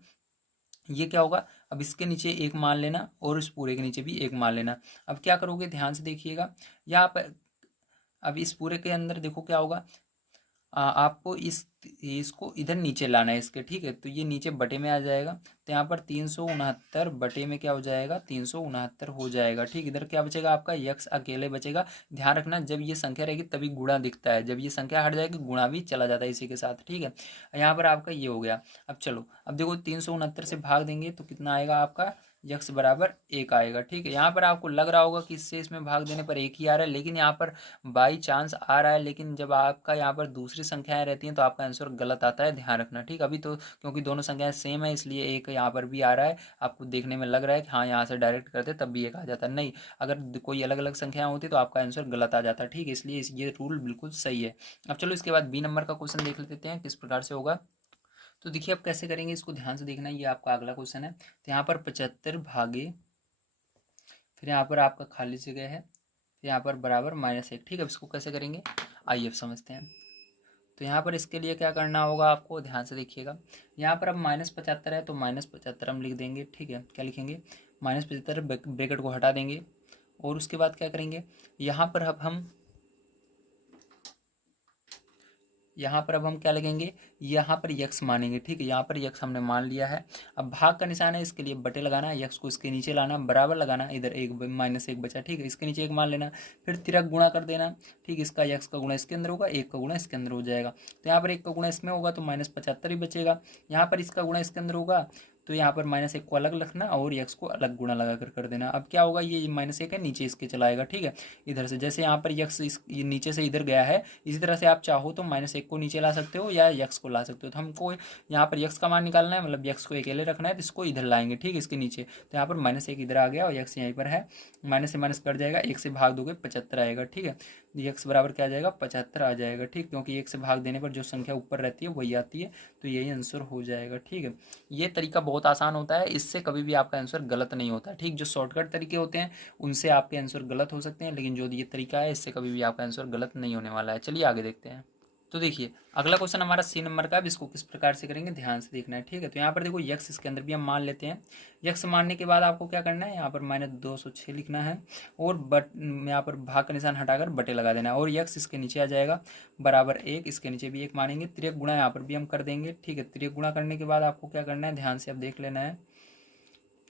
ये क्या होगा, अब इसके नीचे 1 मान लेना और इस पूरे के नीचे भी 1 मान लेना। अब क्या करोगे, ध्यान से देखिएगा यहाँ पर, अब इस पूरे के अंदर देखो क्या होगा, आपको इसको इधर नीचे लाना है इसके, ठीक है। तो ये नीचे बटे में आ जाएगा, तो यहाँ पर 369 बटे में क्या हो जाएगा, 369 हो जाएगा, ठीक। इधर क्या बचेगा आपका, यक्स अकेले बचेगा। ध्यान रखना, जब ये संख्या रहेगी तभी गुणा दिखता है, जब ये संख्या हट जाएगी गुणा भी चला जाता है इसी के साथ, ठीक है। यहाँ पर आपका ये हो गया। अब चलो, अब देखो 369 से भाग देंगे तो कितना आएगा आपका, यक्स बराबर 1 आएगा, ठीक है। यहाँ पर आपको लग रहा होगा कि इससे इसमें भाग देने पर 1 ही आ रहा है, लेकिन यहाँ पर बाई चांस आ रहा है, लेकिन जब आपका यहाँ पर दूसरी संख्याएं रहती हैं तो आपका आंसर गलत आता है, ध्यान रखना, ठीक। अभी तो क्योंकि दोनों संख्याएं सेम है, इसलिए 1 यहाँ पर भी आ रहा है, आपको देखने में लग रहा है कि हाँ यहाँ से डायरेक्ट करते तब भी 1 आ जाता, नहीं, अगर कोई अलग अलग संख्याएं होती तो आपका आंसर गलत आ जाता, ठीक है। इसलिए ये रूल बिल्कुल सही है। अब चलो इसके बाद बी नंबर का क्वेश्चन देख लेते हैं किस प्रकार से होगा। तो देखिए अब कैसे करेंगे, इसको ध्यान से देखना, ये आपका अगला क्वेश्चन है। तो यहाँ पर 75 भागे, फिर यहाँ पर आपका खाली जगह है, फिर यहाँ पर बराबर -1, ठीक है। अब इसको कैसे करेंगे, आइए अब समझते हैं। तो यहाँ पर इसके लिए क्या करना होगा आपको, ध्यान से देखिएगा। यहाँ पर अब -75 है तो -75 हम लिख देंगे, ठीक है। क्या लिखेंगे, -75 ब्रैकेट को हटा देंगे, और उसके बाद क्या करेंगे, यहाँ पर अब हम क्या लगेंगे, यहाँ पर यक्स मानेंगे, ठीक है। यहाँ पर यक्स हमने मान लिया है। अब भाग का निशान है, इसके लिए बटे लगाना है, यक्स को इसके नीचे लाना, बराबर लगाना, इधर -1 बचा, ठीक है। इसके नीचे 1 मान लेना, फिर तिरक गुणा कर देना, ठीक। इसका यक्स का गुणा इसके अंदर होगा, 1 का गुणा इसके अंदर हो जाएगा। तो यहाँ पर 1 का गुणा इसमें होगा तो -75 ही बचेगा। यहाँ पर इसका गुणा इसके अंदर होगा तो यहाँ पर -1 को अलग रखना और x को अलग गुणा लगा कर देना। अब क्या होगा, ये -1 है नीचे इसके चला आएगा, ठीक है। इधर से जैसे यहाँ पर x ये नीचे से इधर गया है, इसी तरह से आप चाहो तो -1 को नीचे ला सकते हो या x को ला सकते हो। तो हमको यहाँ पर x का मान निकालना है, मतलब x को अकेले रखना है, तो इसको इधर लाएंगे, ठीक है, इसके नीचे। तो यहाँ पर -1 इधर आ गया और x यहीं पर है, माइनस से माइनस कट जाएगा, 1 से भाग दोगे 75 आएगा, ठीक है। x बराबर क्या आ जाएगा, 75 आ जाएगा, ठीक, क्योंकि 1 से भाग देने पर जो संख्या ऊपर रहती है वही आती है, तो यही आंसर हो जाएगा, ठीक है। ये तरीका बहुत आसान होता है, इससे कभी भी आपका आंसर गलत नहीं होता, ठीक। जो शॉर्टकट तरीके होते हैं उनसे आपके आंसर गलत हो सकते हैं, लेकिन जो ये तरीका है इससे कभी भी आपका आंसर गलत नहीं होने वाला है। चलिए आगे देखते हैं। तो देखिए अगला क्वेश्चन हमारा सी नंबर का, अब इसको किस प्रकार से करेंगे ध्यान से देखना है, ठीक है। तो यहाँ पर देखो यक्स इसके अंदर भी हम मान लेते हैं। यक्स मानने के बाद आपको क्या करना है, यहाँ पर -206 लिखना है और यहाँ पर भाग का निशान हटाकर बटे लगा देना है और यक्स इसके नीचे आ जाएगा बराबर 1, इसके नीचे भी 1 मानेंगे। तिर्यक गुणा यहाँ पर भी हम कर देंगे, ठीक है। तिर्यक गुणा करने के बाद आपको क्या करना है, ध्यान से अब देख लेना है,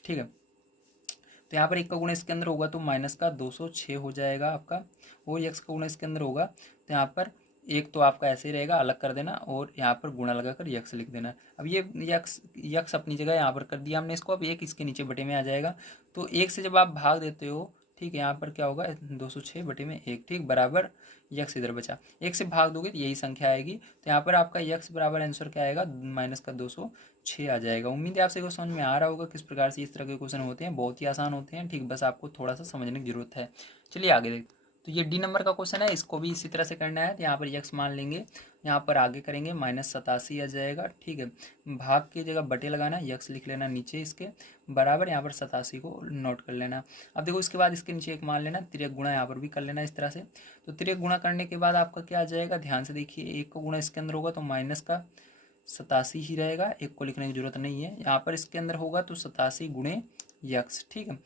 ठीक है। तो यहाँ पर 1 का गुणा इसके अंदर होगा तो -206 हो जाएगा आपका, और यक्स का गुणा इसके अंदर होगा तो यहाँ पर 1 तो आपका ऐसे ही रहेगा, अलग कर देना और यहाँ पर गुणा लगाकर यक्स लिख देना। अब ये यक्स अपनी जगह यहाँ पर कर दिया हमने इसको, अब 1 इसके नीचे बटे में आ जाएगा। तो 1 से जब आप भाग देते हो, ठीक है, यहाँ पर क्या होगा 206 बटे में 1, ठीक, बराबर यक्स इधर बचा, 1 से भाग दोगे तो यही संख्या आएगी। तो यहाँ पर आपका यक्स बराबर आंसर क्या आएगा, -206 आ जाएगा। उम्मीद है आपसे को समझ में आ रहा होगा किस प्रकार से इस तरह के क्वेश्चन होते हैं, बहुत ही आसान होते हैं, ठीक, बस आपको थोड़ा सा समझने की जरूरत है। चलिए आगे देखते। तो ये डी नंबर का क्वेश्चन है, इसको भी इसी तरह से करना है। तो यहाँ पर यक्स मान लेंगे, यहाँ पर आगे करेंगे -87 आ जाएगा, ठीक है। भाग की जगह बटे लगाना, यक्स लिख लेना नीचे इसके बराबर, यहाँ पर 87 को नोट कर लेना। अब देखो इसके बाद इसके नीचे 1 मान लेना, तिर्यक गुणा यहाँ पर भी कर लेना इस तरह से। तो तिर्यक गुणा करने के बाद आपका क्या आ जाएगा, ध्यान से देखिए, 1 का गुणा इसके अंदर होगा तो -87 ही रहेगा, 1 को लिखने की जरूरत नहीं है। यहाँ पर इसके अंदर होगा तो 87 गुणे यक्स, ठीक है।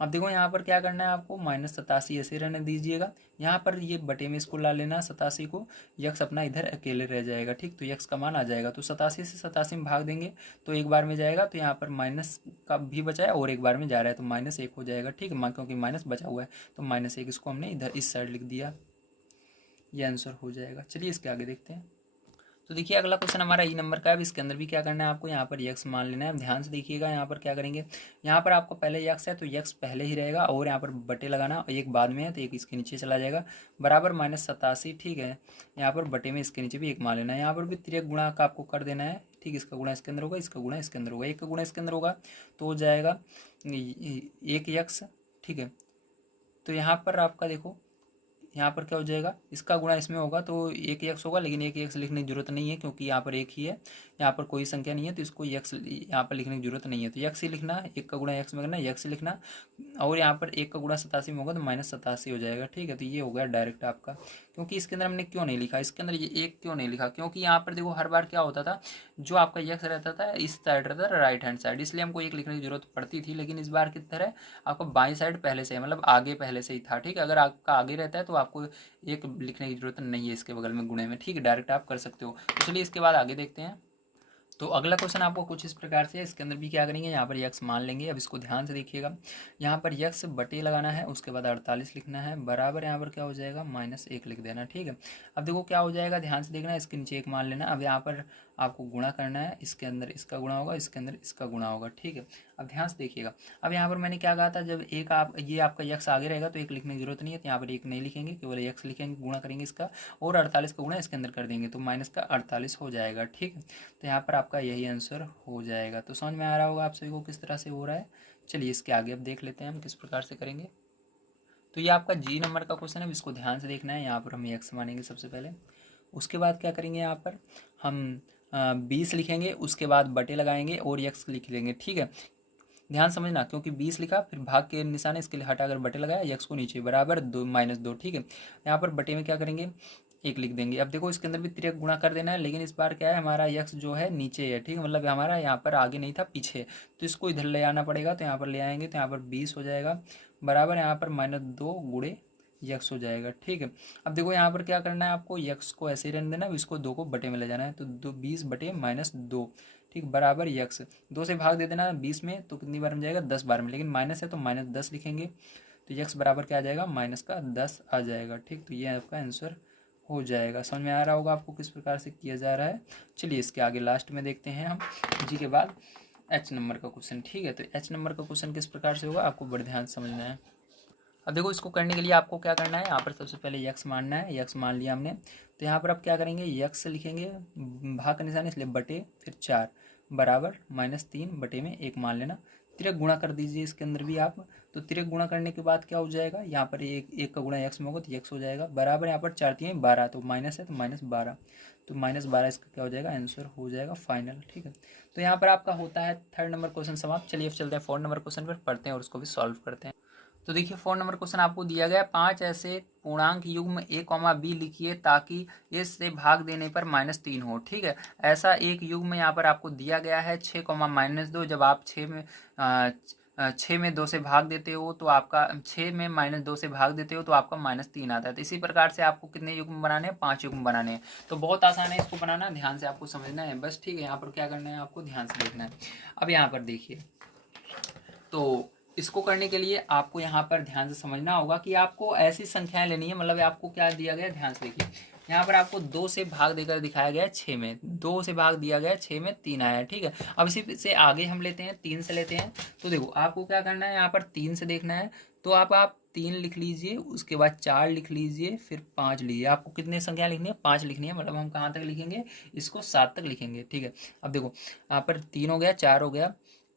अब देखो यहाँ पर क्या करना है आपको, -87 ऐसे रहने दीजिएगा, यहाँ पर ये बटे में इसको ला लेना 87 को, यक्स अपना इधर अकेले रह जाएगा, ठीक। तो यक्स का मान आ जाएगा, तो 87 से 87 में भाग देंगे तो एक बार में जाएगा, तो यहाँ पर माइनस का भी बचा है और एक बार में जा रहा है तो -1 हो जाएगा, ठीक है, क्योंकि माइनस बचा हुआ है तो -1 इसको हमने इधर इस साइड लिख दिया, ये आंसर हो जाएगा। चलिए इसके आगे देखते हैं। तो देखिए अगला क्वेश्चन हमारा ई नंबर का है। अब इसके अंदर भी क्या करना है आपको, यहाँ पर यक्स मान लेना है। ध्यान से देखिएगा, यहाँ पर क्या करेंगे, यहाँ पर आपको पहले यक्स है तो यक्स पहले ही रहेगा और यहाँ पर बटे लगाना, एक बाद में है तो एक इसके नीचे चला जाएगा बराबर -87, ठीक है। यहाँ पर बटे में इसके नीचे भी 1 मान लेना है। यहाँ पर भी तिर्यक गुणा का आपको कर देना है, ठीक, इसका गुणा इसके अंदर होगा, इसका गुणा इसके अंदर होगा, 1 का गुणा इसके अंदर होगा तो हो जाएगा 1 यक्स, ठीक है। तो यहाँ पर आपका देखो, यहाँ पर क्या हो जाएगा, इसका गुणा इसमें होगा तो 1 यक्स होगा, लेकिन 1 यक्स लिखने की जरूरत नहीं है क्योंकि यहाँ पर 1 ही है, यहाँ पर कोई संख्या नहीं है, तो इसको यक्स यहाँ पर लिखने की जरूरत नहीं है। तो यक्स ही लिखना, 1 का गुणा यक्स में करना, यक्स लिखना, और यहाँ पर 1 का गुणा 87 में होगा तो -87 हो जाएगा, ठीक है। तो ये हो गया डायरेक्ट आपका, क्योंकि इसके अंदर हमने क्यों नहीं लिखा, इसके अंदर ये 1 क्यों नहीं लिखा, क्योंकि यहाँ पर देखो हर बार क्या होता था, जो आपका यक्स रहता था इस साइड रहता था, राइट हैंड साइड, इसलिए हमको 1 लिखने की जरूरत पड़ती थी। लेकिन इस बार किस तरह आपको बाई साइड पहले से है, मतलब आगे पहले से ही था, ठीक है। अगर आपका आगे रहता है तो आपको 1 लिखने की जरूरत नहीं है इसके बगल में गुणे में, ठीक है, डायरेक्ट आप कर सकते हो। तो चलिए इसके बाद आगे देखते हैं। तो अगला क्वेश्चन आपको कुछ इस प्रकार से है, इसके अंदर भी क्या करेंगे, यहाँ पर यक्स मान लेंगे। अब इसको ध्यान से देखिएगा, यहाँ पर यक्स बटे लगाना है, उसके बाद 48 लिखना है बराबर, यहाँ पर क्या हो जाएगा -1 लिख देना, ठीक है। अब देखो क्या हो जाएगा, ध्यान से देखना, इसके नीचे 1 मान लेना। अब यहाँ पर आपको गुणा करना है, इसके अंदर इसका गुणा होगा, इसके अंदर इसका गुणा होगा, ठीक है। अब ध्यान से देखिएगा, अब यहाँ पर मैंने क्या कहा था, जब एक आप ये आपका यक्स आगे रहेगा तो 1 लिखने की जरूरत नहीं है, तो यहाँ पर 1 नहीं लिखेंगे, केवल यक्स लिखेंगे, गुणा करेंगे इसका और 48 का गुणा इसके अंदर कर देंगे तो -48 हो जाएगा, ठीक है। तो यहाँ पर आपका यही आंसर हो जाएगा। तो समझ में आ रहा होगा आप सभी को किस तरह से हो रहा है। चलिए इसके आगे अब देख लेते हैं हम किस प्रकार से करेंगे। तो ये आपका जी नंबर का क्वेश्चन है, इसको ध्यान से देखना है। यहाँ पर हम एक्स मानेंगे सबसे पहले, उसके बाद क्या करेंगे, यहाँ पर हम 20 लिखेंगे, उसके बाद बटे लगाएंगे और एक्स लिख लेंगे, ठीक है। ध्यान समझना, क्योंकि 20 लिखा फिर भाग के निशान इसके लिए हटाकर बटे लगाया, यक्स को नीचे बराबर 2 -2, ठीक है। यहाँ पर बटे में क्या करेंगे, 1 लिख देंगे। अब देखो इसके अंदर भी तिर्यक गुणा कर देना है, लेकिन इस बार क्या है, हमारा यक्स जो है नीचे है, ठीक है, मतलब हमारा यहाँ पर आगे नहीं था पीछे, तो इसको इधर ले आना पड़ेगा। तो यहाँ पर ले आएंगे तो यहाँ पर 20 हो जाएगा बराबर, यहाँ पर -2 गुणे यक्स हो जाएगा, ठीक है। अब देखो यहाँ पर क्या करना है, आपको यक्स को ऐसे ही रहने देना, इसको 2 को बटे में ले जाना है, तो 20 बटे -2, ठीक, बराबर यक्स 2 से भाग दे देना 20 में, तो कितनी बार में जाएगा, 10 बार में, लेकिन माइनस है तो -10 लिखेंगे, तो यक्स बराबर क्या आ जाएगा, -10 आ जाएगा, ठीक। तो ये आपका आंसर हो जाएगा। समझ में आ रहा होगा आपको किस प्रकार से किया जा रहा है। चलिए इसके आगे लास्ट में देखते हैं हम जी के बाद। एच नंबर का क्वेश्चन। ठीक है, तो एच नंबर का क्वेश्चन किस प्रकार से होगा आपको बड़े ध्यान से समझना है। अब देखो इसको करने के लिए आपको क्या करना है, यहाँ पर सबसे पहले यक्स मानना है। यक्स मान लिया हमने, तो यहाँ पर आप क्या करेंगे, यक्स लिखेंगे, भाग का निशान इसलिए बटे, फिर 4 बराबर -3 बटे में 1 मान लेना। तिरक गुणा कर दीजिए इसके अंदर भी आप। तो तिरक गुणा करने के बाद क्या हो जाएगा, यहाँ पर एक का गुणा यक्स में होगा तो यक्स हो जाएगा, बराबर यहाँ पर 4 3 12, तो माइनस है तो -12, तो -12 इसका क्या हो जाएगा, आंसर हो जाएगा फाइनल। ठीक है, तो यहाँ पर आपका होता है 3rd नंबर क्वेश्चन समाप्त। चलिए अब चलते हैं 4th नंबर क्वेश्चन पर, पढ़ते हैं और उसको भी सॉल्व करते हैं। तो देखिए 4 नंबर क्वेश्चन आपको दिया गया है, 5 ऐसे पूर्णांक युग्म a, b लिखिए ताकि इस से भाग देने पर -3 हो। ठीक है, ऐसा एक युग्म यहाँ पर आपको दिया गया है 6, -2। जब आप 6 में 2 से भाग देते हो तो आपका 6 में -2 से भाग देते हो तो आपका -3 आता है। तो इसी प्रकार से आपको कितने युग्म बनाने हैं, 5 युग्म बनाने हैं। तो बहुत आसान है इसको बनाना, ध्यान से आपको समझना है बस। ठीक है, यहाँ पर क्या करना है, आपको ध्यान से देखना है। अब यहाँ पर देखिए, तो इसको करने के लिए आपको यहाँ पर ध्यान से समझना होगा कि आपको ऐसी संख्याएं लेनी है। मतलब आपको क्या दिया गया है, ध्यान से देखिए, यहाँ पर आपको 2 से भाग देकर दिखाया गया है 6 में, 2 से भाग दिया गया है 6 में, 3 आया है। ठीक है, अब इसी से आगे हम लेते हैं, 3 से लेते हैं। तो देखो आपको क्या करना है, यहाँ पर 3 से देखना है, तो आप 3 लिख लीजिए, उसके बाद 4 लिख लीजिए, फिर 5 लीजिए। आपको कितनी संख्या लिखनी है, 5 लिखनी है। मतलब हम कहाँ तक लिखेंगे, इसको 7 तक लिखेंगे। ठीक है, अब देखो यहाँ पर 3 हो गया, 4 हो गया,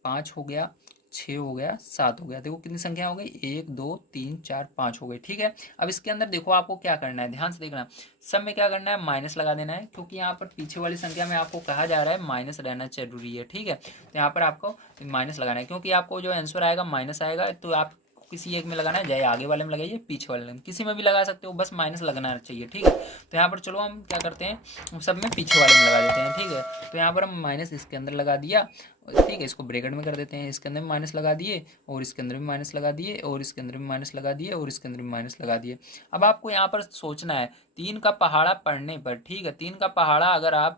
5 हो गया, 6 हो गया, 7 हो गया। देखो कितनी संख्या हो गई, 1 2 3 4 5 हो गई। ठीक है, अब इसके अंदर देखो आपको क्या करना है, ध्यान से देखना। सब में क्या करना है, माइनस लगा देना है, क्योंकि यहाँ पर पीछे वाली संख्या में आपको कहा जा रहा है माइनस रहना जरूरी है। ठीक है, तो यहाँ पर आपको माइनस लगाना है, क्योंकि आपको जो आंसर आएगा माइनस आएगा। तो आप किसी एक में लगाना है, चाहे आगे वाले में लगाइए, पीछे वाले में, किसी में भी लगा सकते हो, बस माइनस लगना चाहिए। ठीक है, तो यहाँ पर चलो हम क्या करते हैं, सब में पीछे वाले में लगा देते हैं। ठीक है, तो यहाँ पर हम माइनस इसके अंदर लगा दिया। ठीक है, इसको ब्रैकेट में कर देते हैं, इसके अंदर भी माइनस लगा दिए, और इसके अंदर भी माइनस लगा दिए, और इसके अंदर भी माइनस लगा दिए, और इसके अंदर भी माइनस लगा दिए। अब आपको यहाँ पर सोचना है 3 का पहाड़ा पढ़ने पर। ठीक है, 3 का पहाड़ा अगर आप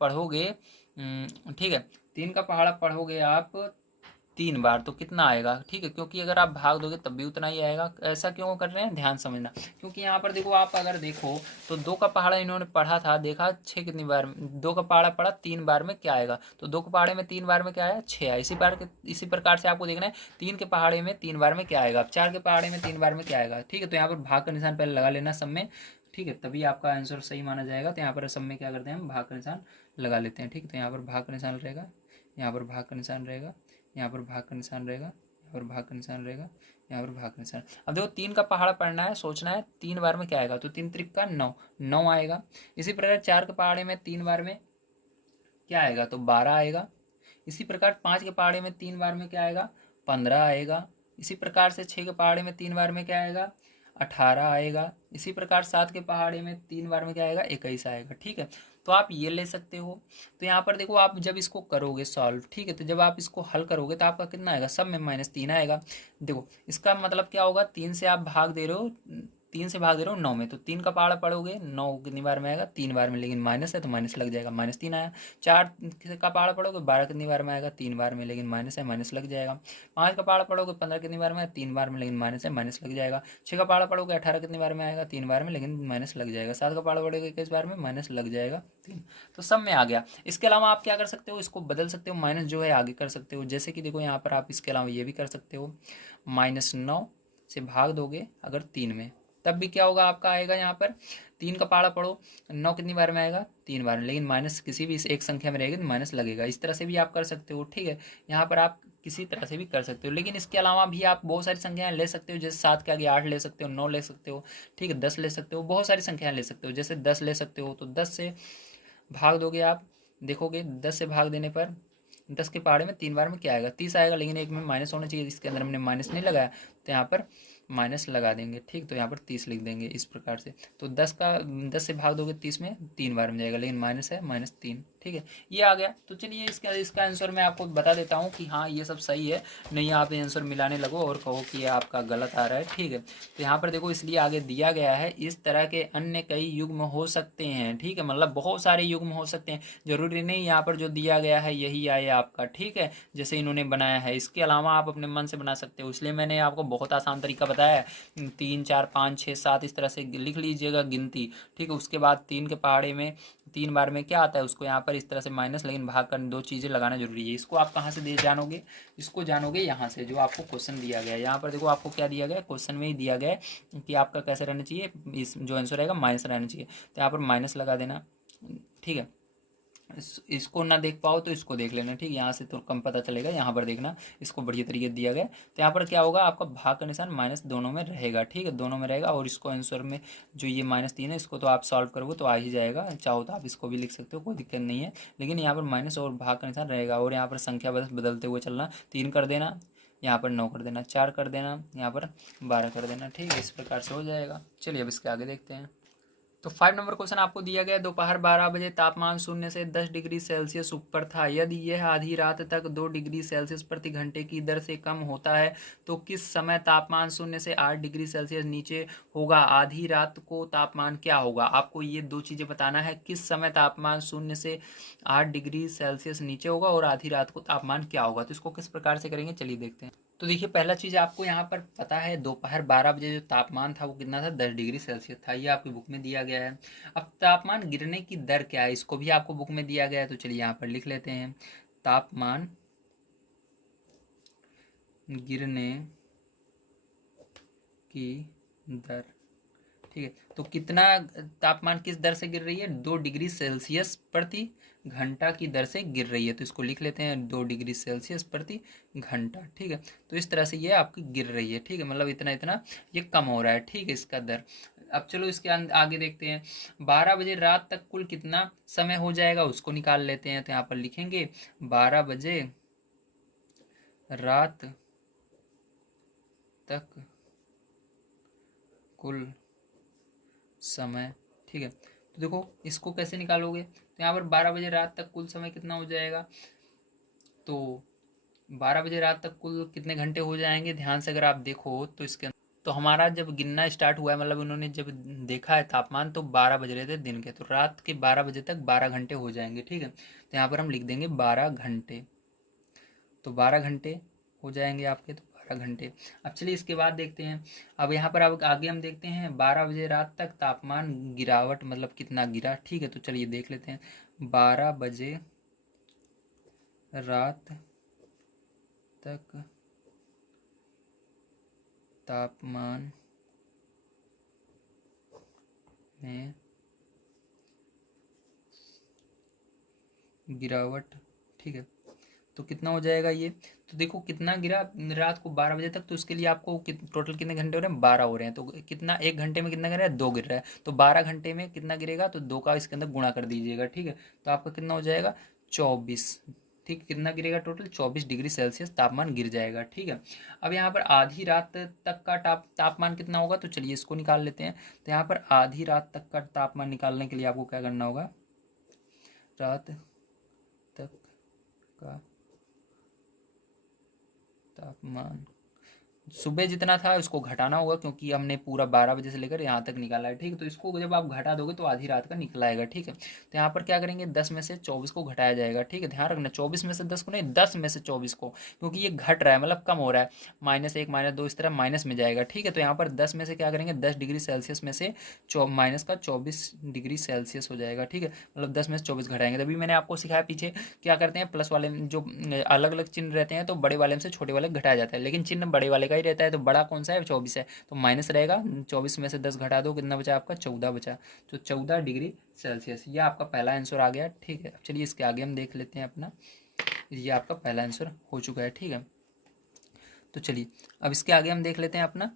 पढ़ोगे, ठीक है, 3 का पहाड़ा पढ़ोगे आप 3 बार तो कितना आएगा। ठीक है, क्योंकि अगर आप भाग दोगे तब भी उतना ही आएगा। ऐसा क्यों कर रहे हैं, ध्यान समझना, क्योंकि यहाँ पर देखो, आप अगर देखो तो 2 का पहाड़ा इन्होंने पढ़ा था, देखा 6 कितनी बार, 2 का पहाड़ा पढ़ा 3 बार में क्या आएगा, तो 2 के पहाड़े में 3 बार में क्या आया, 6 आया। इसी प्रकार से आपको देखना है 3 के पहाड़े में 3 बार में क्या आएगा, 4 के पहाड़े में 3 बार में क्या आएगा। ठीक है, तो यहाँ पर भाग का निशान पहले लगा लेना सब में। ठीक है, तभी आपका आंसर सही माना जाएगा। तो यहाँ पर सब में क्या करते हैं, हम भाग का निशान लगा लेते हैं। ठीक है, तो यहाँ पर भाग का निशान रहेगा, यहाँ पर भाग का निशान रहेगा, यहाँ पर भाग का निशान रहेगा, यहाँ पर भाग का निशान रहेगा, यहाँ पर भाग का निशान। अब देखो 3 का पहाड़ा पढ़ना है, सोचना है 3 बार में क्या आएगा, तो 3 त्रिक का 9, 9 आएगा। इसी प्रकार 4 के पहाड़े में 3 बार में क्या आएगा, तो 12 आएगा। इसी प्रकार 5 के पहाड़े में 3 बार में क्या आएगा, 15 आएगा। इसी प्रकार से 6 के पहाड़े में 3 बार में क्या आएगा, 18 आएगा। इसी प्रकार 7 के पहाड़े में 3 बार में क्या आएगा, 21 आएगा। ठीक है, तो आप ये ले सकते हो। तो यहाँ पर देखो, आप जब इसको करोगे सॉल्व, ठीक है, तो जब आप इसको हल करोगे तो आपका कितना आएगा, सब में -3 आएगा। देखो इसका मतलब क्या होगा, 3 से आप भाग दे रहे हो, 3 से भाग दे रहे हो 9 में, तो 3 का पहाड़ा पढ़ोगे 9 कितनी बार में आएगा, 3 बार में, लेकिन माइनस है तो माइनस लग जाएगा, -3 आया। 4 का पहाड़ा पढ़ोगे 12 कितनी बार में आएगा, 3 बार में, लेकिन माइनस है, माइनस लग जाएगा। 5 का पहाड़ा पढ़ोगे 15 कितनी बार में, 3 बार में, लेकिन माइनस है, माइनस लग जाएगा। 6 का पहाड़ा पढ़ोगे 18 कितनी बार में आएगा, 3 बार में, लेकिन माइनस लग जाएगा। 7 का पहाड़ा पढ़ोगे 21 बार में, माइनस लग जाएगा 3। तो सब में आ गया। इसके अलावा आप क्या कर सकते हो, इसको बदल सकते हो, माइनस जो है आगे कर सकते हो। जैसे कि देखो यहाँ पर आप इसके अलावा ये भी कर सकते हो, -9 से भाग दोगे अगर 3 में, तब भी क्या होगा, आपका आएगा यहाँ पर 3 का पहाड़ा पढ़ो, 9 कितनी बार में आएगा, 3 बार में, लेकिन माइनस किसी भी एक संख्या में रहेगी तो माइनस लगेगा। इस तरह से भी आप कर सकते हो। ठीक है, यहाँ पर आप किसी तरह से भी कर सकते हो, लेकिन इसके अलावा भी आप बहुत सारी संख्याएं ले सकते हो। जैसे 7 के आगे 8 ले सकते हो, 9 ले सकते हो, ठीक है, 10 ले सकते हो, बहुत सारी संख्याएं ले सकते हो। जैसे 10 ले सकते हो, तो 10 से भाग दोगे आप, देखोगे 10 से भाग देने पर 10 के पहाड़े में 3 बार में क्या आएगा, 30 आएगा, लेकिन एक में माइनस होना चाहिए, इसके अंदर हमने माइनस नहीं लगाया, तो यहाँ पर माइनस लगा देंगे। ठीक, तो यहाँ पर 30 लिख देंगे इस प्रकार से। तो 10 से भाग दोगे 30 में 3 बार में जाएगा, लेकिन माइनस है, -3। ठीक है, ये आ गया। तो चलिए इसका आंसर मैं आपको बता देता हूँ कि हाँ ये सब सही है, नहीं आप ये आंसर मिलाने लगो और कहो कि ये आपका गलत आ रहा है। ठीक है, तो यहाँ पर देखो, इसलिए आगे दिया गया है, इस तरह के अन्य कई युग्म हो सकते हैं। ठीक है, मतलब बहुत सारे युग्म हो सकते हैं, जरूरी नहीं यहाँ पर जो दिया गया है यही आए आपका। ठीक है, जैसे इन्होंने बनाया है, इसके अलावा आप अपने मन से बना सकते हो, इसलिए मैंने आपको बहुत आसान तरीका बताया है। 3 4 5 6 7 इस तरह से लिख लीजिएगा गिनती। ठीक है, उसके बाद 3 के पहाड़े में 3 बार में क्या आता है, उसको यहाँ पर पर इस तरह से माइनस, लेकिन भाग कर दो चीज़ें लगाना जरूरी है। इसको आप कहाँ से दे जानोगे, इसको जानोगे यहाँ से, जो आपको क्वेश्चन दिया गया है। यहाँ पर देखो आपको क्या दिया गया है, क्वेश्चन में ही दिया गया है कि आपका कैसे रहना चाहिए, इस जो आंसर रहेगा माइनस रहना चाहिए, तो यहाँ पर माइनस लगा देना, ठीक है। इसको ना देख पाओ तो इसको देख लेना, ठीक है, यहाँ से तो कम पता चलेगा, यहाँ पर देखना, इसको बढ़िया तरीके से दिया गया। तो यहाँ पर क्या होगा, आपका भाग का निशान माइनस दोनों में रहेगा, ठीक है, दोनों में रहेगा। और इसको आंसर में जो ये -3 है, इसको तो आप सॉल्व करोगे तो आ ही जाएगा, चाहो तो आप इसको भी लिख सकते हो, कोई दिक्कत नहीं है। लेकिन यहाँ पर माइनस और भाग का निशान रहेगा। और यहाँ पर संख्या बस बदलते हुए चलना, 3 कर देना, यहाँ पर 9 कर देना, 4 कर देना, यहाँ पर 12 कर देना, ठीक है, इस प्रकार से हो जाएगा। चलिए अब इसके आगे देखते हैं। तो 5 नंबर क्वेश्चन आपको दिया गया, दोपहर 12 बजे तापमान 0 से 10 डिग्री सेल्सियस ऊपर था। यदि यह आधी रात तक 2 डिग्री सेल्सियस प्रति घंटे की दर से कम होता है तो किस समय तापमान 0 से 8 डिग्री सेल्सियस नीचे होगा। आधी रात को तापमान क्या होगा, आपको ये दो चीज़ें बताना है, किस समय तापमान 0 से 8 डिग्री सेल्सियस नीचे होगा और आधी रात को तापमान क्या होगा। तो इसको किस प्रकार से करेंगे, चलिए देखते हैं। तो देखिए पहला चीज़ आपको यहाँ पर पता है, दोपहर 12 बजे जो तापमान था वो कितना था, 10 डिग्री सेल्सियस था, ये आपकी बुक में दिया गया है। अब तापमान गिरने की दर क्या है, इसको भी आपको बुक में दिया गया है, तो चलिए यहाँ पर लिख लेते हैं, तापमान गिरने की दर, ठीक है। तो कितना तापमान किस दर से गिर रही है, 2 डिग्री सेल्सियस प्रति घंटा की दर से गिर रही है, तो इसको लिख लेते हैं 2 डिग्री सेल्सियस प्रति घंटा, ठीक है। तो इस तरह से ये आपकी गिर रही है, ठीक है, मतलब इतना इतना ये कम हो रहा है, ठीक है, इसका दर। अब चलो इसके आगे देखते हैं, 12 बजे रात तक कुल कितना समय हो जाएगा उसको निकाल लेते हैं। तो यहाँ पर लिखेंगे 12 बजे रात तक कुल समय, ठीक है। तो देखो इसको कैसे निकालोगे, तो यहाँ पर 12 बजे रात तक कुल समय कितना हो जाएगा, तो 12 बजे रात तक कुल कितने घंटे हो जाएंगे, ध्यान से अगर आप देखो तो इसके तो हमारा जब गिनना स्टार्ट हुआ है, मतलब उन्होंने जब देखा है तापमान तो 12 बज रहे थे दिन के, तो रात के 12 बजे तक 12 घंटे हो जाएंगे, ठीक है। तो यहाँ पर हम लिख देंगे 12 घंटे, तो 12 घंटे हो जाएंगे आपके, तो 12 घंटे। अब चलिए इसके बाद देखते हैं, अब यहाँ पर अब आगे हम देखते हैं 12 बजे रात तक तापमान गिरावट मतलब कितना गिरा, ठीक है। तो चलिए देख लेते हैं, 12 बजे रात तक तापमान में गिरावट, ठीक है। तो कितना हो जाएगा ये, तो देखो कितना गिरा रात को 12 बजे तक, तो उसके लिए आपको टोटल कितने घंटे हो रहे हैं, 12 हो रहे हैं। तो कितना, एक घंटे में कितना गिर रहा है, 2 गिर रहा है, तो 12 घंटे में कितना गिरेगा, तो 2 का इसके अंदर गुणा कर दीजिएगा, ठीक है। तो आपका कितना हो जाएगा, 24, ठीक, कितना गिरेगा, टोटल 24 डिग्री सेल्सियस तापमान गिर जाएगा, ठीक है। अब यहाँ पर आधी रात तक का तापमान कितना होगा, तो चलिए इसको निकाल लेते हैं। तो यहाँ पर आधी रात तक का तापमान निकालने के लिए आपको क्या करना होगा, रात तक का तापमान सुबह जितना था उसको घटाना होगा, क्योंकि हमने पूरा 12 बजे से लेकर यहाँ तक निकाला है, ठीक है। तो इसको जब आप घटा दोगे तो आधी रात का निकल आएगा, ठीक है। तो यहाँ पर क्या करेंगे, 10 में से 24 को घटाया जाएगा, ठीक है, ध्यान रखना, 24 में से 10 को नहीं, 10 में से 24 को, क्योंकि ये घट रहा है मतलब कम हो रहा है, -1 -2 इस तरह माइनस में जाएगा, ठीक है। तो यहाँ पर 10 में से क्या करेंगे, 10 डिग्री सेल्सियस में से माइनस का 24 डिग्री सेल्सियस हो जाएगा, ठीक है, मतलब 10 में से 24 घटाएंगे। तभी मैंने आपको सिखाया पीछे क्या करते हैं, प्लस वाले जो अलग अलग चिन्ह रहते हैं तो बड़े वाले से छोटे वाले घटाया जाता है, लेकिन चिन्ह बड़े वाले का ही रहता है। तो बड़ा कौन सा है, 24 है, तो माइनस रहेगा, 24 में से 10 घटा दो, कितना बचा आपका, 14 बचा, तो 14 डिग्री सेल्सियस, ये आपका पहला आंसर आ गया, ठीक है। अब चलिए इसके आगे हम देख लेते हैं अपना, ये आपका पहला आंसर हो चुका है, ठीक है। तो चलिए अब इसके आगे हम देख लेते हैं अपना।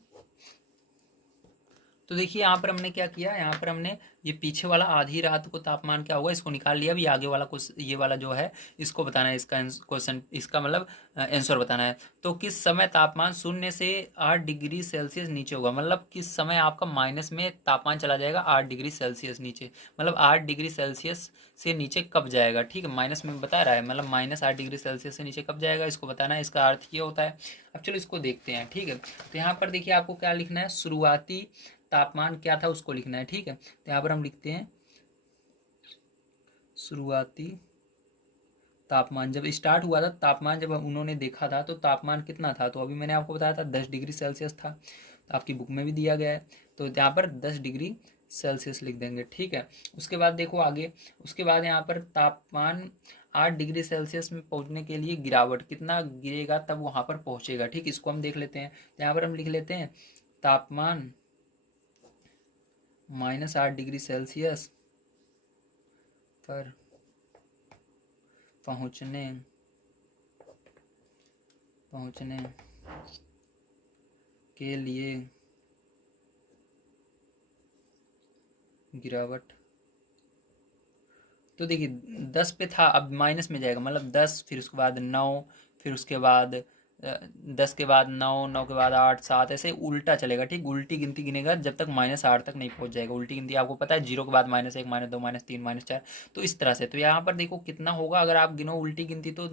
तो देखिए यहाँ पर हमने क्या किया, यहाँ पर हमने ये पीछे वाला आधी रात को तापमान क्या होगा इसको निकाल लिया। अभी आगे वाला ये वाला जो है इसको बताना है, इसका क्वेश्चन, इसका मतलब आंसर बताना है। तो किस समय तापमान 0 से 8 डिग्री सेल्सियस नीचे होगा, मतलब किस समय आपका माइनस में तापमान चला जाएगा 8 डिग्री सेल्सियस नीचे, मतलब 8 डिग्री सेल्सियस से नीचे कब जाएगा, ठीक है, माइनस में बता रहा है, मतलब -8 डिग्री सेल्सियस से नीचे कब जाएगा, इसको बताना है, इसका अर्थ ये होता है। अब चलो इसको देखते हैं, ठीक है। तो यहाँ पर देखिए आपको क्या लिखना है, शुरुआती तापमान क्या था उसको लिखना है, ठीक है। तो यहाँ पर हम लिखते हैं शुरुआती तापमान, जब स्टार्ट हुआ था तापमान, जब उन्होंने देखा था तो तापमान कितना था, तो अभी मैंने आपको बताया था 10 डिग्री सेल्सियस था, तो आपकी बुक में भी दिया गया है। तो यहाँ पर 10 डिग्री सेल्सियस लिख देंगे, ठीक है। उसके बाद देखो आगे, उसके बाद यहाँ पर तापमान 8 डिग्री सेल्सियस में पहुंचने के लिए गिरावट कितना गिरेगा तब वहां पर पहुंचेगा, ठीक। इसको हम देख लेते हैं। तो यहाँ पर हम लिख लेते हैं तापमान -8 डिग्री सेल्सियस पर पहुंचने के लिए गिरावट। तो देखिए 10 पे था, अब माइनस में जाएगा, मतलब 10, फिर उसके बाद 9, फिर उसके बाद 10 के बाद 9, 9 के बाद 8, 7, ऐसे उल्टा चलेगा, ठीक। उल्टी गिनती गिनेगा जब तक -8 तक नहीं पहुंच जाएगा। उल्टी गिनती आपको पता है, 0 के बाद -1, -2, -3, -4, तो इस तरह से। तो यहाँ पर देखो कितना होगा, अगर आप गिनो उल्टी गिनती तो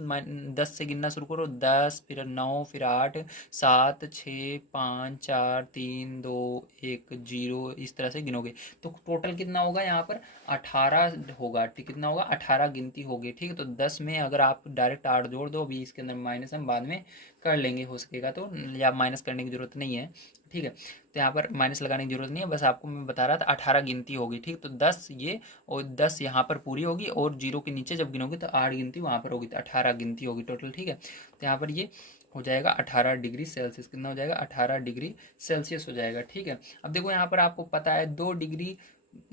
10 से गिनना शुरू करो, 10, फिर 9, फिर 8, 7, 6, 5, 4, 3, 2, 1, 0, इस तरह से गिनोगे तो टोटल कितना होगा यहाँ पर 18 होगा, ठीक। कितना होगा 18 गिनती होगी, ठीक है। तो 10 में अगर आप डायरेक्ट 8 जोड़ दो, अभी इसके अंदर माइनस हम बाद में कर लेंगे, हो सकेगा तो, या माइनस करने की जरूरत नहीं है, ठीक है। तो यहाँ पर माइनस लगाने की जरूरत नहीं है, बस आपको मैं बता रहा था 18 गिनती होगी, ठीक। तो 10 ये और 10 यहाँ पर पूरी होगी, और 0 के नीचे जब गिनोगे तो 8 गिनती वहाँ पर होगी, तो 18 गिनती होगी टोटल, ठीक है। तो यहाँ पर ये हो जाएगा 18 डिग्री सेल्सियस। कितना हो जाएगा 18 डिग्री सेल्सियस हो जाएगा, ठीक है। अब देखो यहाँ पर आपको पता है 2 डिग्री